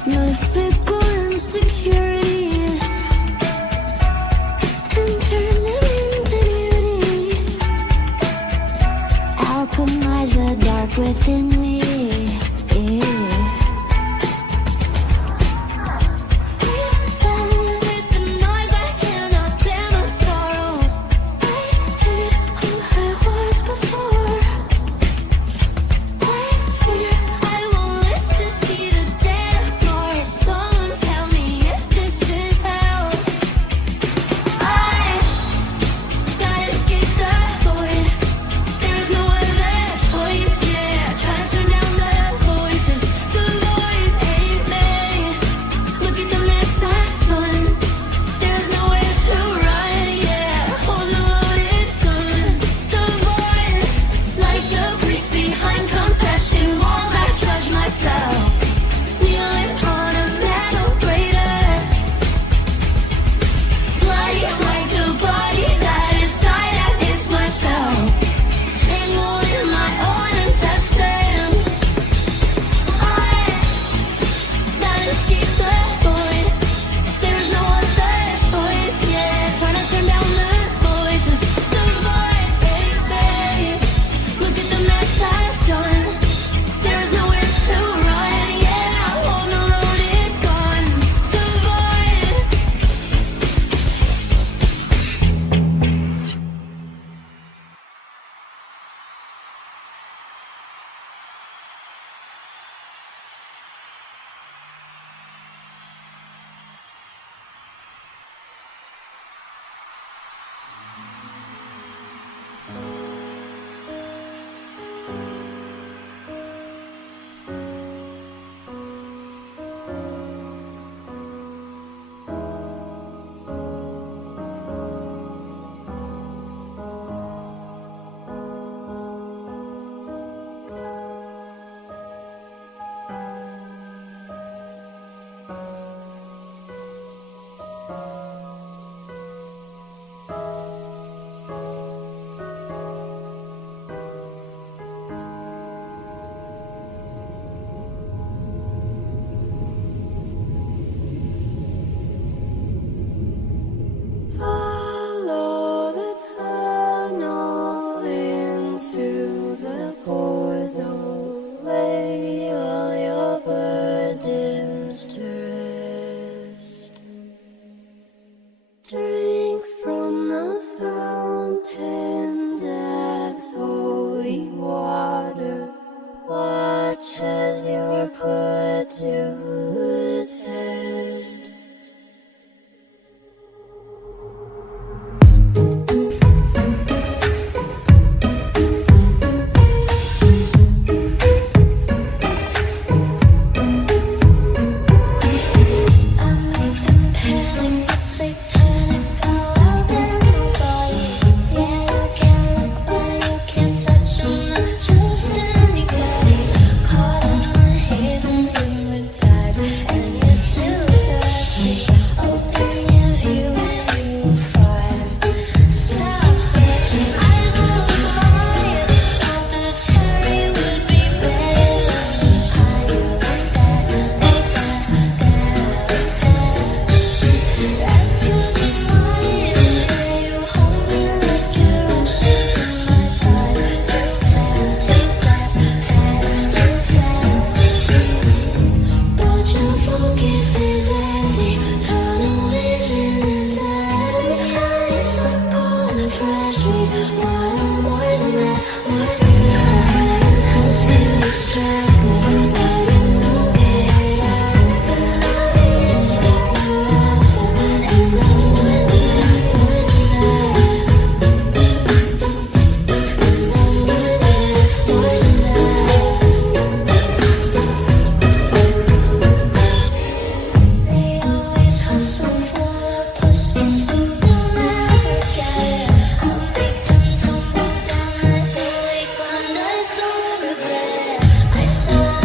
my fickle insecurities and turn them into beauty. Alchemize the dark within me. Drink from the fountain, death's holy water. Watch as you're put to the test. I saw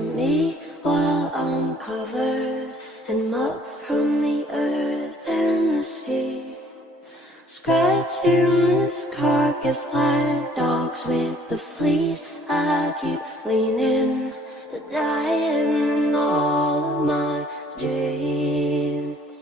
for me while I'm covered in muck from the earth and the sea. Scratching this carcass like dogs with the fleas. I keep leaning to dying in all of my dreams.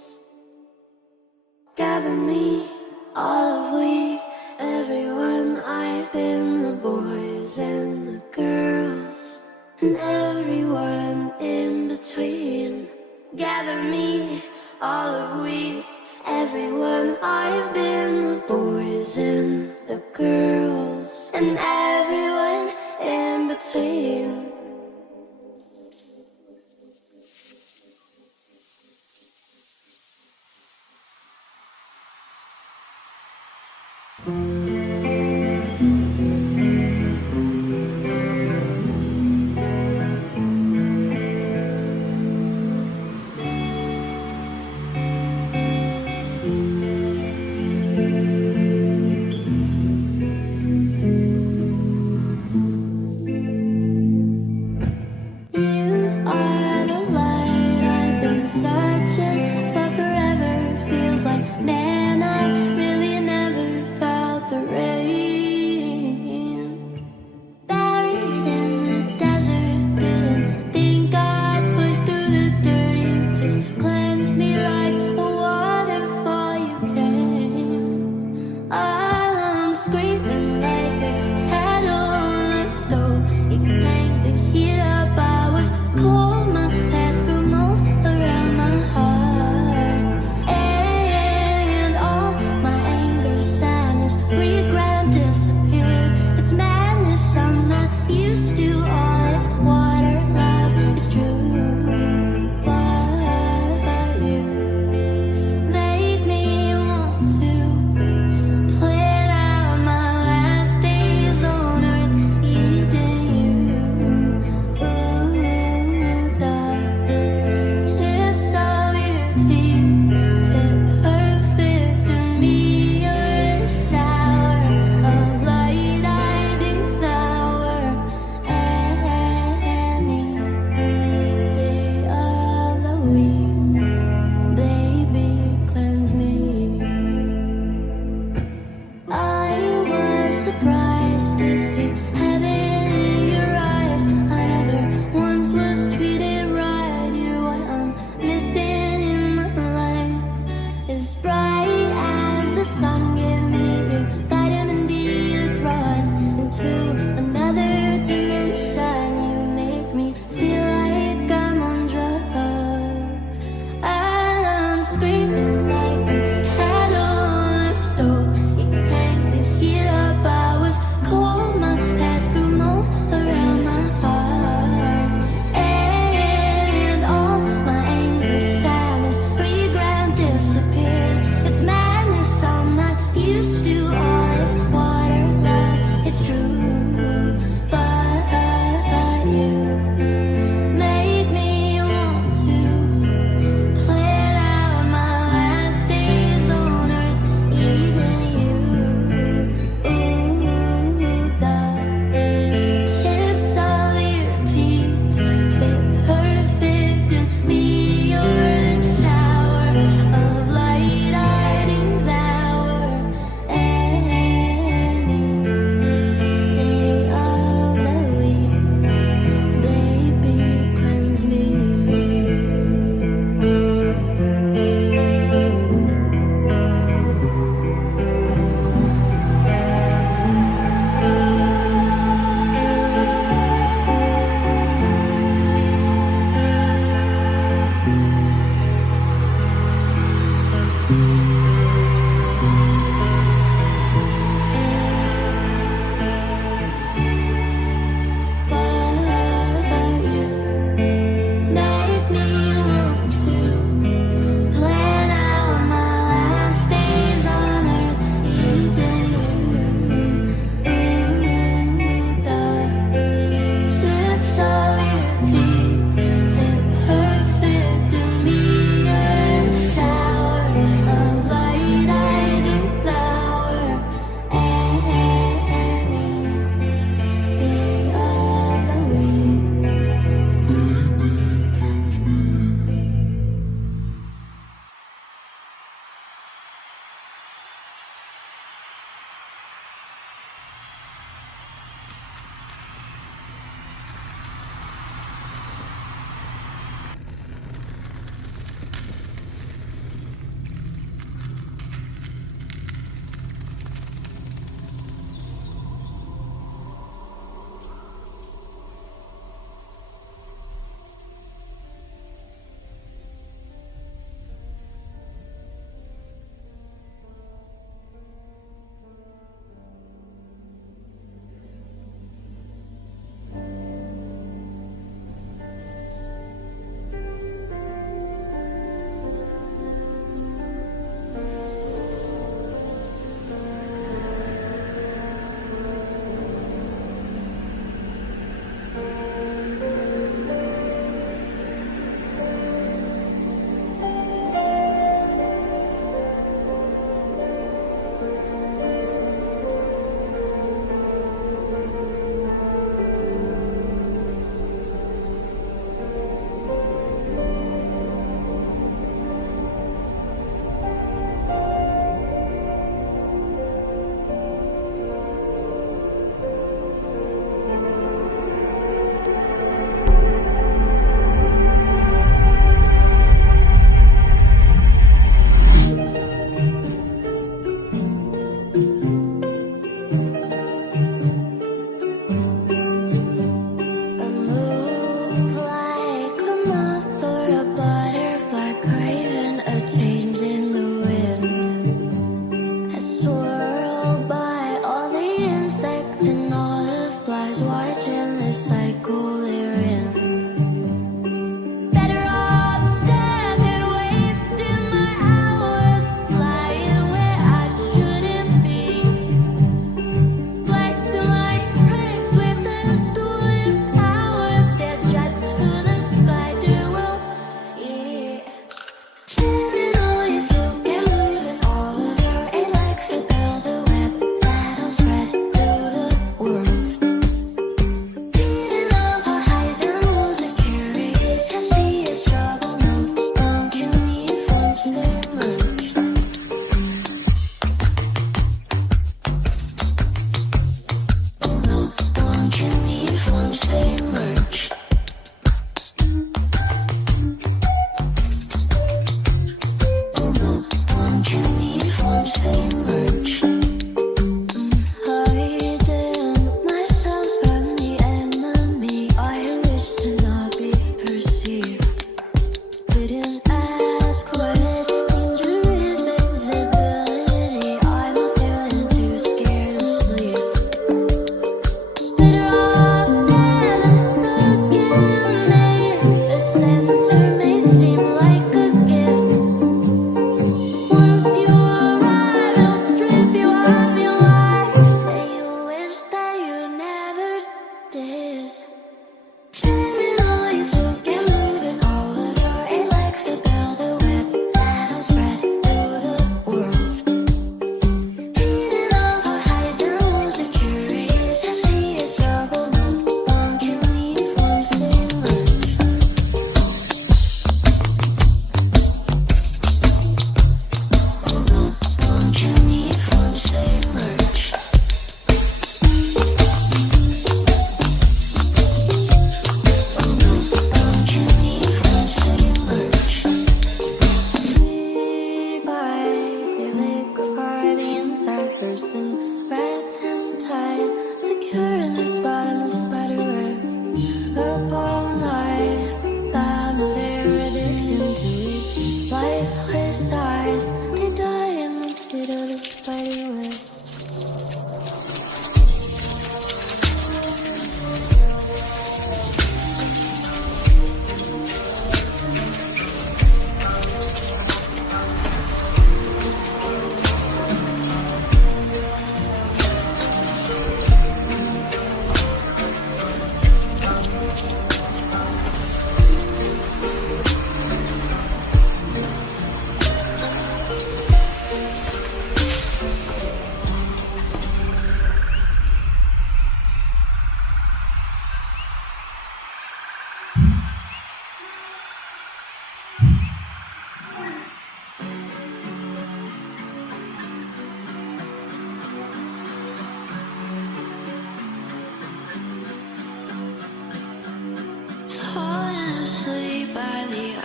Gather me, all of we, everyone. I've been the boys and the girls, and everyone in between. Gather me, all of we, everyone. I've been the boys and the girls, and everyone in between. Cold, my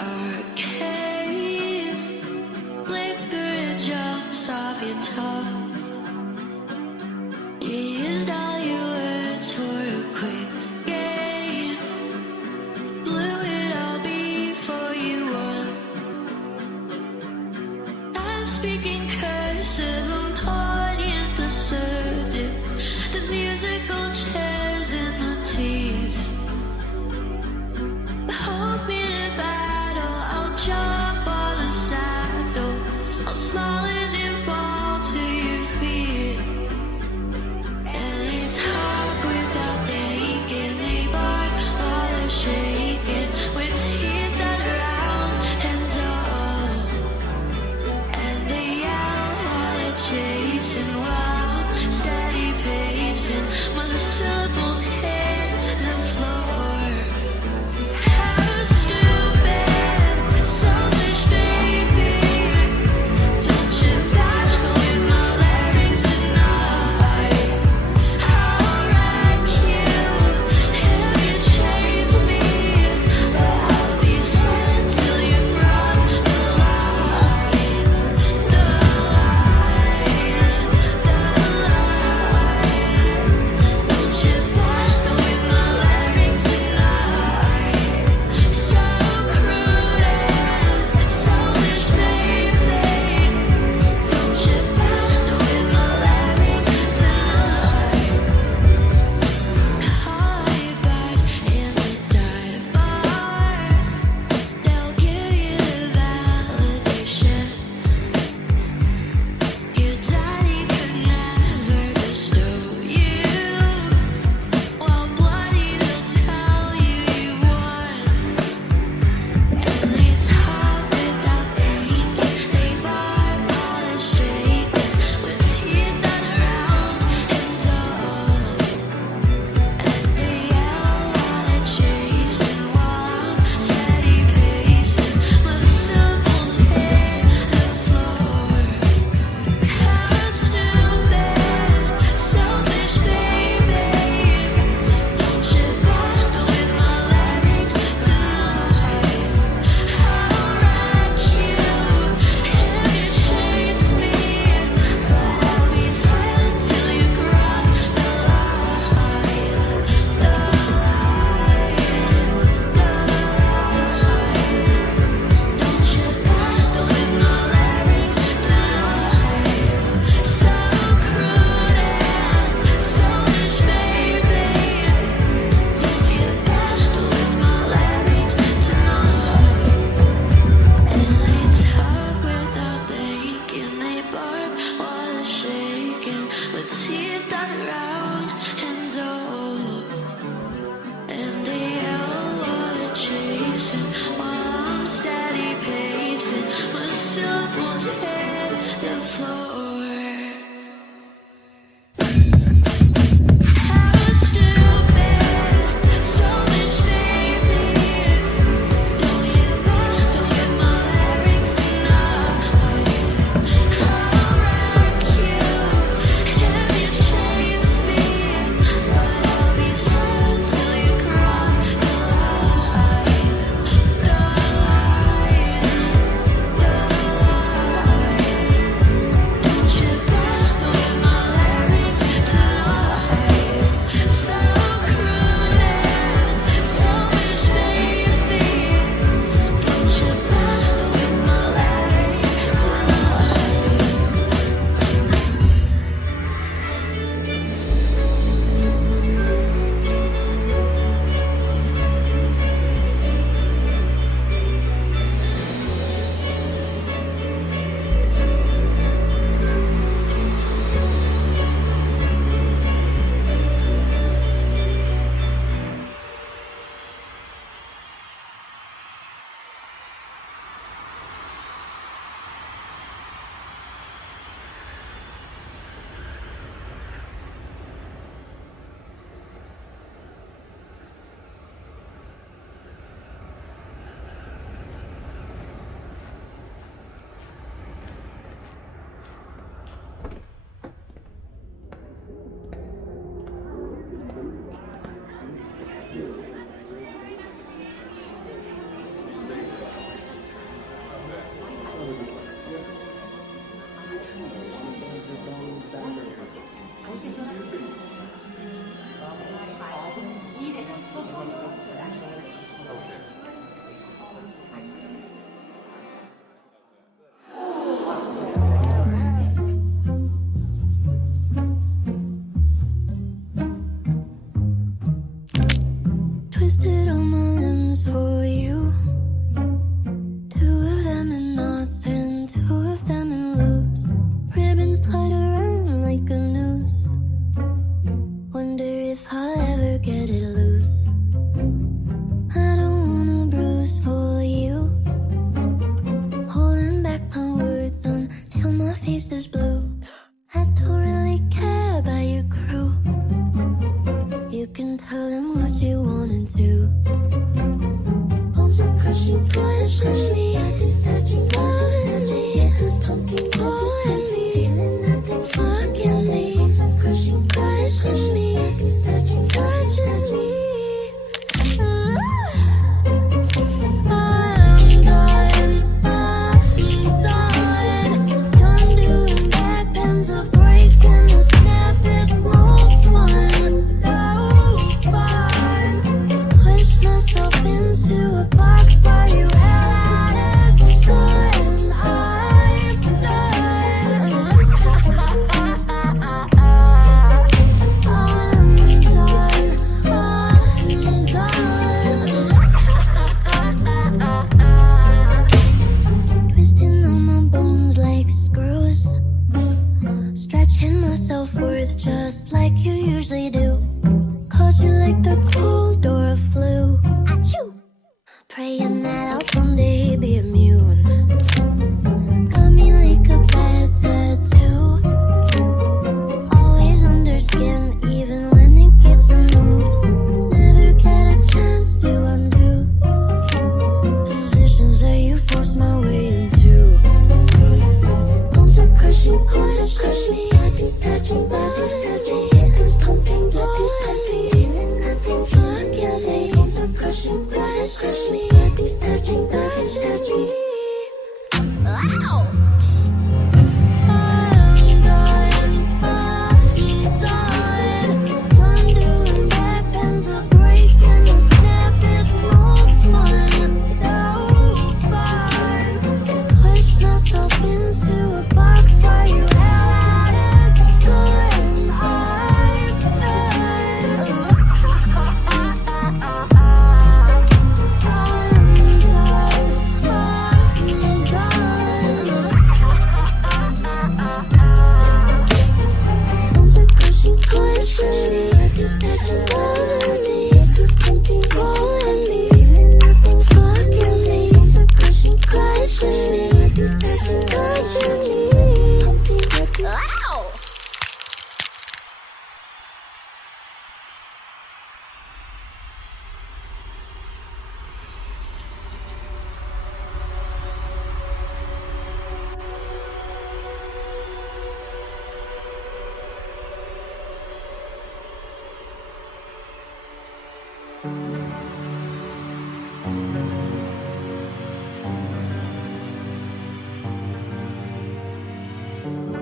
arcade. Flicker jumps off your tongue. You used all your words for a quick gain. Blew it all before you won. I'm speaking cursive, I'm pointing assertive. There's musical chairs in my teeth. Hold me in battle, I'll jump on a saddle. I'll smile as you fall to your feet. And they talk without thinking, they bark while they're shaking, with teeth that are round and dull. And they yell while they're chasing wild, steady pacing. My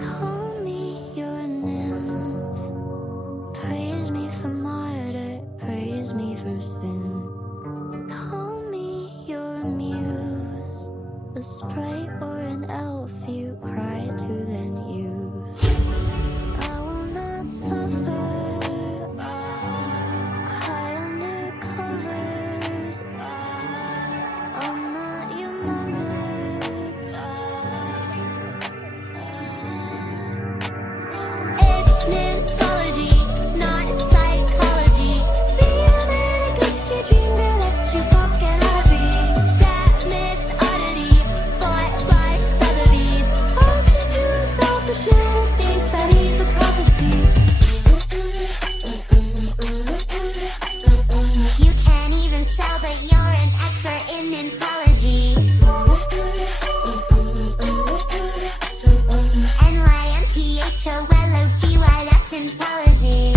Call me your nymph. Praise me for martyr, praise me for sin. Call me your muse, a sprite or an elf you cry to then use. I will not suffer, cry under covers. I'm not your mother. It's mythology, not psychology. Be a manic pixie dream girl that you forget how to be. That miss oddity, bought by Sotheby's. Auction to a selfish man, they studies the prophecy. You can't even spell, but you're an expert in mythology. NYMPHOLOGY, that's mythology.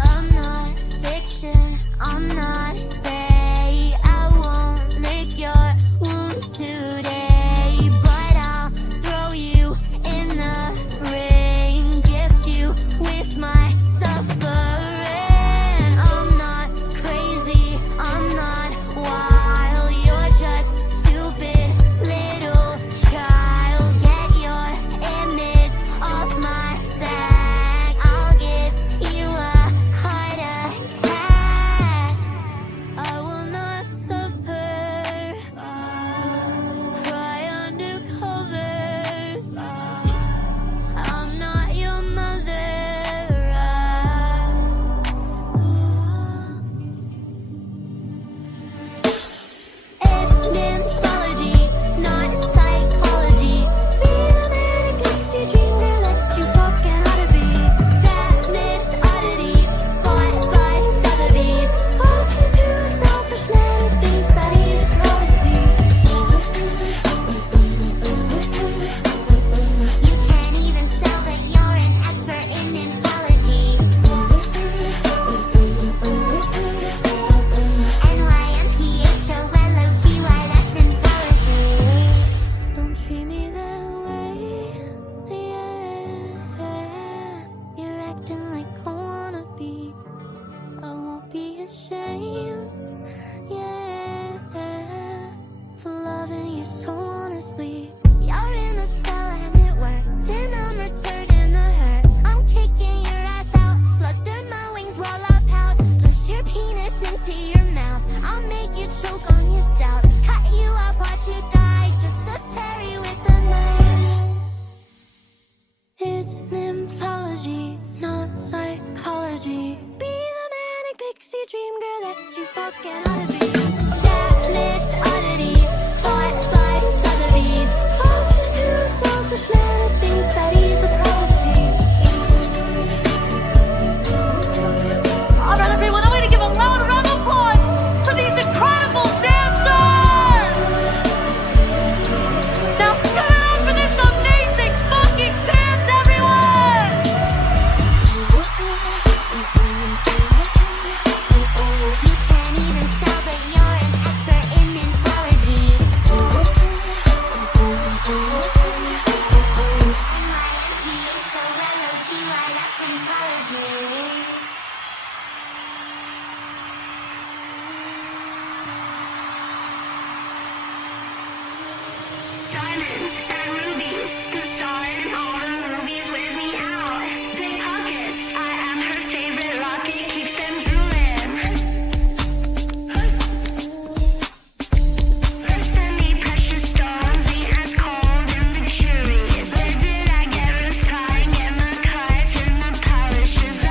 I'm not fiction, I'm not fake. I won't lick your wounds today, but I'll throw you in the ring, gift you with my suffering. I'm not crazy, I'm not wild. You're just stupid little child. Get your image off my back. I'll give you a heart attack. I will not suffer, cry under covers. I'm not your mother. It's mythology, not psychology. Be a manic pixie dream girl that you forget how to be. That miss oddity, bought by Sotheby's. Auction to a selfish man who thinks that he's a prophecy. You can't even spell, but you're an expert in mythology. NYMPHOLOGY, that's mythology. Don't treat me that way, yeah. You're acting like I wanna be. I won't be ashamed, yeah, for loving you so honestly. You're in a spell and it worked, and I'm returning the hurt. I'm kicking your ass out, flutter my wings while I pout. Push your penis into your mouth, I'll make you choke on your doubt. Cut you off, watch you die, just a fairy with a knife. It's mythology, not psychology. Be the manic pixie dream girl that you forget how to be. That miss oddity, bought by Sotheby's. Auction to a selfish man who thinks that he's a prophecy. All right, everyone, I want to give a loud round of applause for these incredible dancers! Now give it up for this amazing fucking dance, everyone! You can't even spell, but you're an expert in mythology. NYMPHOLOGY, that's mythology. Diamonds and rubies, the star in all the movies wears me out. Big pockets, I am her favorite rocket, keeps them drooling. Semi-precious stones, ain't as cold and luxurious. Where did I get rose pie, get my cards and my polishes? I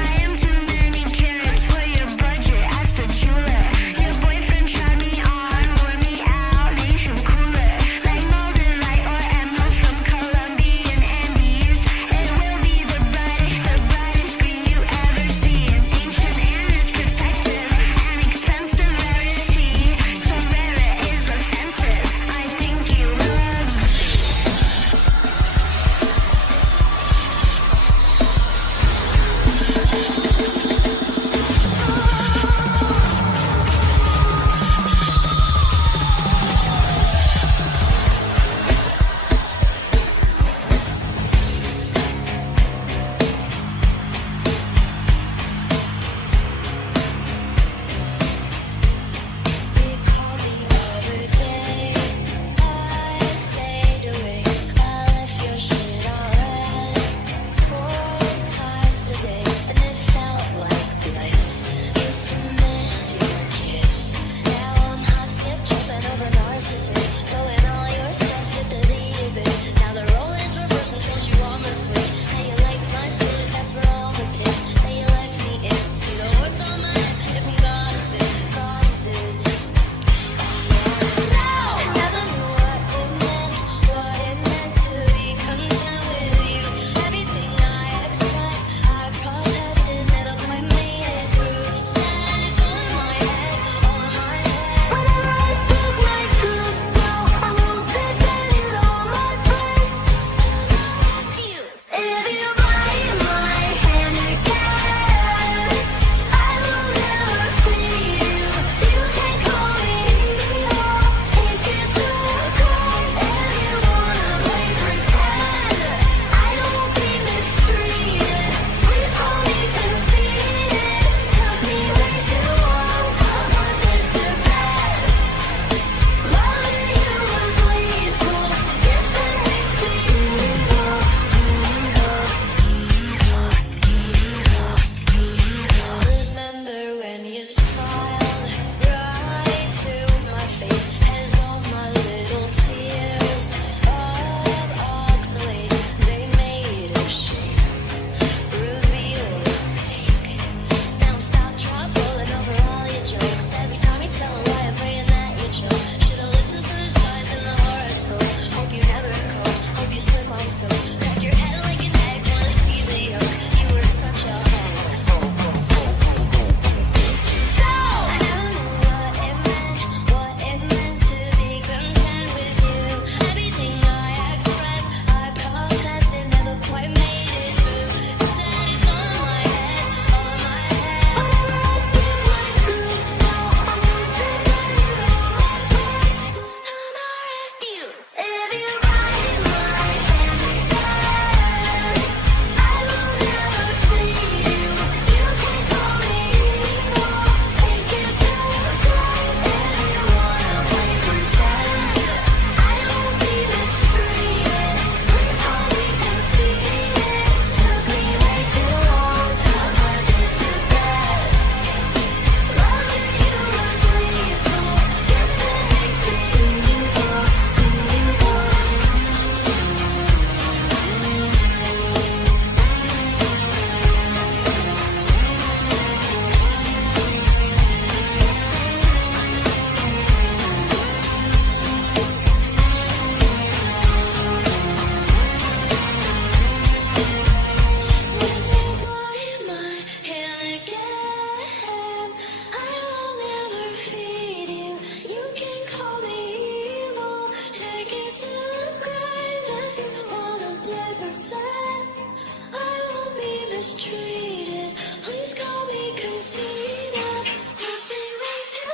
mistreated. Please call me conceited. Let me make you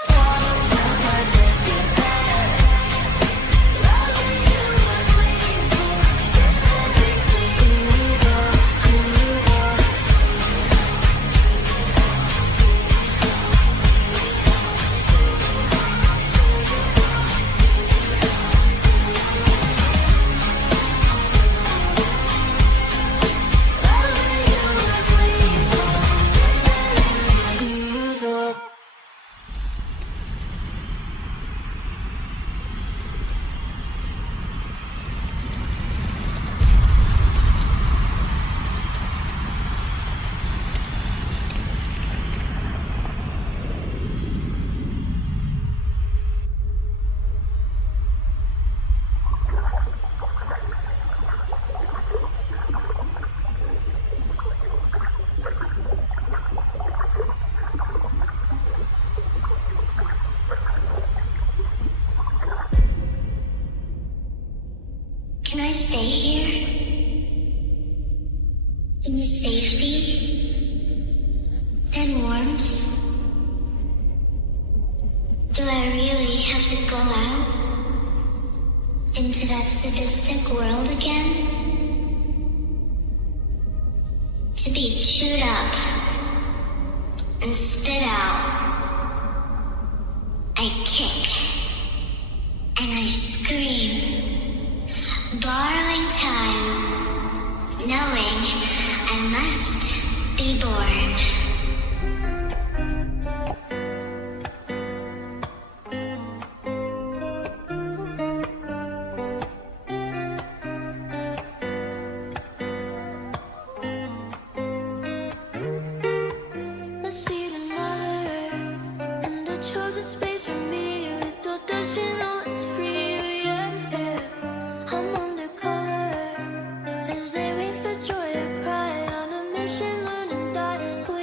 loving you was lethal. It's nothing to Can I stay here? In the safety and warmth? Do I really have to go out into that sadistic world again? To be chewed up and spit out? I kick and I scream, borrowing time, knowing I must be born. I see another, and I chose a space for me. Little does she know it's free, yeah, yeah. I'm undercover as they wait for joy to cry. On a mission, learn and die. Oh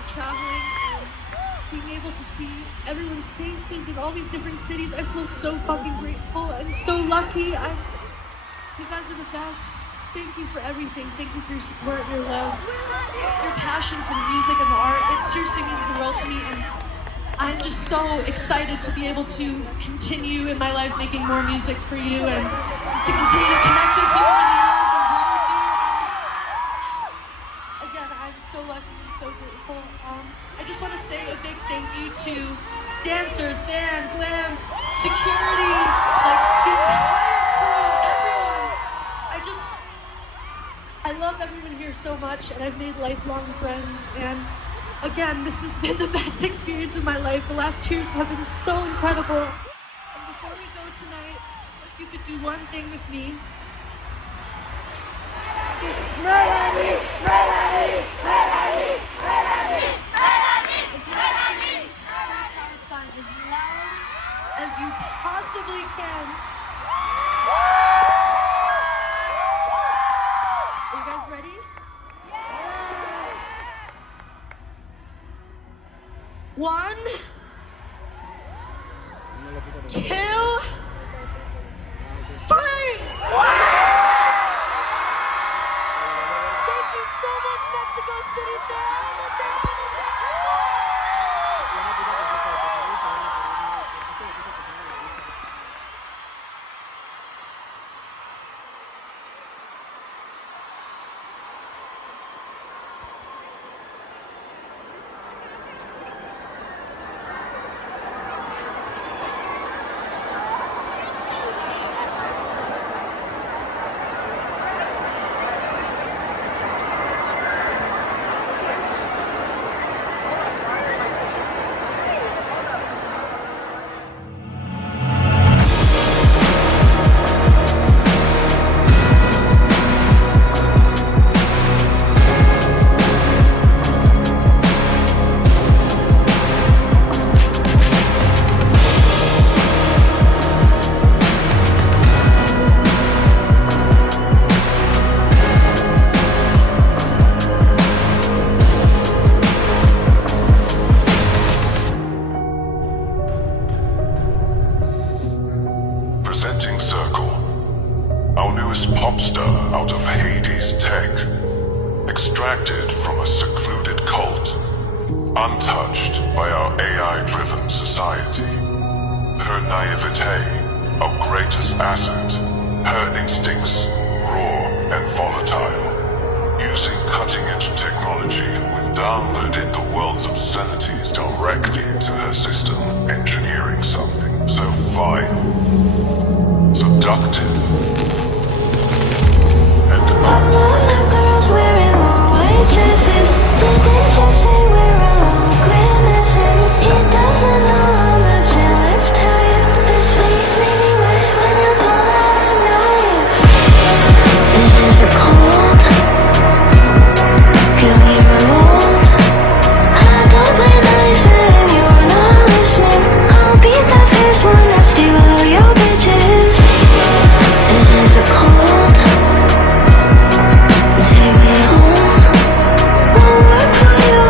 of traveling and being able to see everyone's faces in all these different cities. I feel so fucking grateful and so lucky. You guys are the best. Thank you for everything. Thank you for your support, your love, your passion for the music and the art. It seriously means the world to me, and I'm just so excited to be able to continue in my life making more music for you and to continue to connect with you over the years and grow with you. And again, I'm so lucky and so grateful. I just want to say a big thank you to dancers, band, glam, security, like the entire crew, everyone. I love everyone here so much, and I've made lifelong friends, and again, this has been the best experience of my life. The last 2 years have been so incredible. And before we go tonight, if you could do one thing with me. Melody, Melody, Melody, Melody, Melody, if you can scream Free Palestine as loud as you possibly can. Are you guys ready? One, 2, 3. Thank you so much, Mexico City. Te amo, te amo, te amo. Extracted from a secluded cult, untouched by our AI-driven society. Her naivete, our greatest asset, her instincts, raw and volatile. Using cutting-edge technology, we've downloaded the world's obscenities directly into her system, engineering something so vile, seductive, and All of the girls wearing long white dresses. Didn't you say we're alone? Quit messing. He doesn't know how much I let's tell you. This face made me wet when you pull out a knife. Is this a cold? Can we revolt? I don't play nice when you're not listening. I'll be the first one to steal all your bitches. Is this a cold? Take me home. Won't work for you,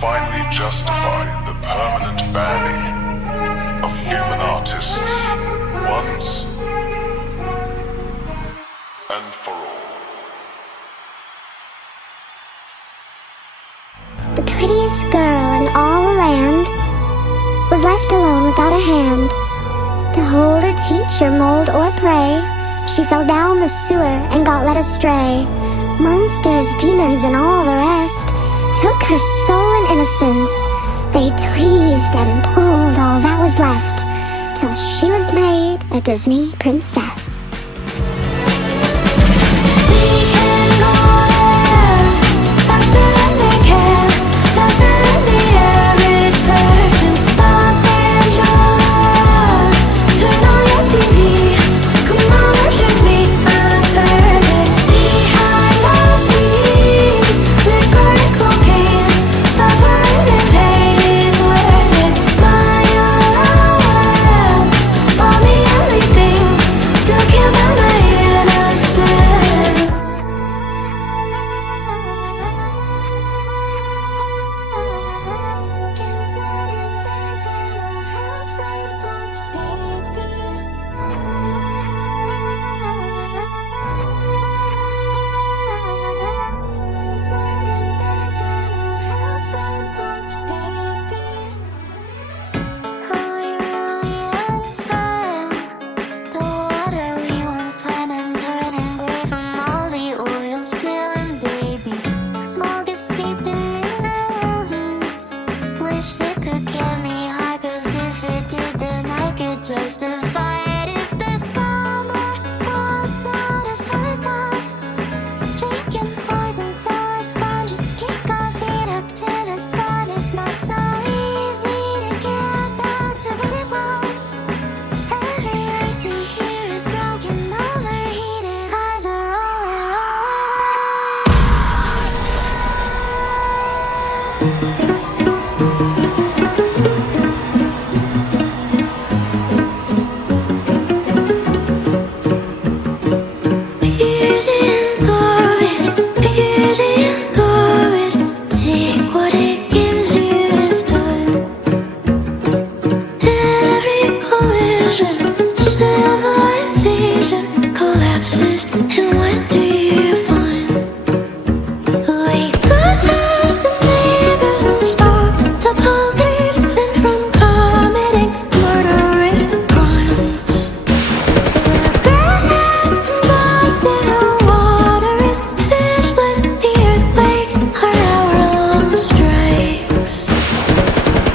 finally justify the permanent banning of human artists once and for all. The prettiest girl in all the land was left alone without a hand to hold or teach or mold or pray. She fell down the sewer and got led astray. Monsters, demons, and all the rest took her soul and innocence. They tweezed and pulled all that was left till she was made a Disney princess. We can go there faster than they can, faster than the average person. Los Angeles, turn on your TV. Come on, worship me, I'm perfect. Behind the scenes, liquor and cocaine, suffering and pain is worth it. My allowance bought me everything, still can't buy my innocence. Justify it if the summer odds brought us paradise. Drinking poison till our sponges kick our feet up to the sun. It's not so easy to get back to what it was. Every ice we hear is broken, overheated. Eyes are beauty and garbage, take what it gives you this time. Every collision, civilization collapses, and what do you find? We cut off the neighbors and stop the policemen from committing murderous crimes. The grass combusted, the water is fishless, the earthquakes are hour-long strikes.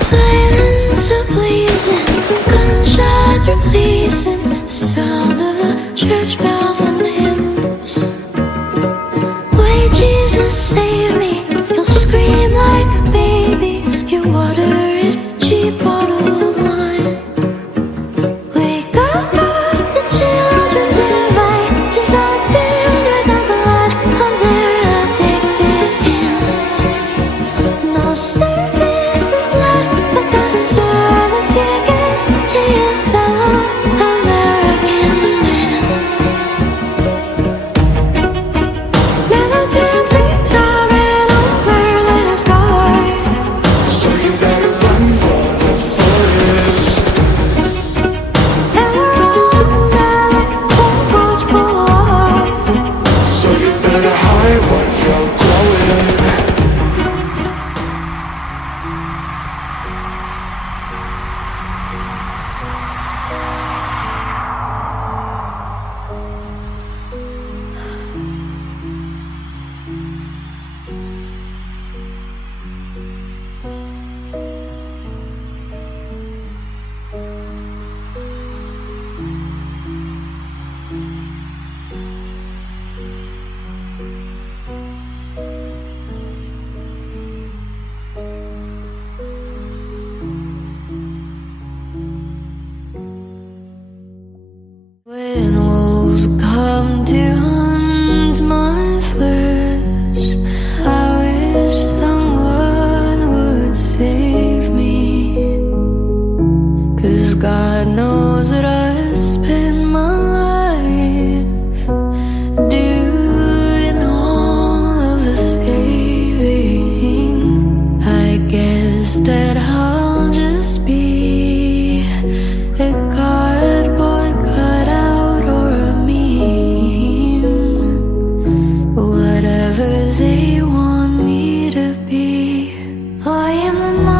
Violence a blazing, gunshots replacing the sound of the church bells and hymns. White Jesus, save me, you'll scream like a baby. Your water is cheap bottled wine. Wake up, the children's devices are filled with the blood of their addicted hands. No service is left but the service you get to your fellow American man. Militant freaks are ran over the sky. So you better run for the forest. And we're under the cold watchful eye. So you better hide what you're growing. When wolves come to hunt my flesh, I wish someone would save me. 'Cause God knows that I spend my life doing all of the saving. I your mind.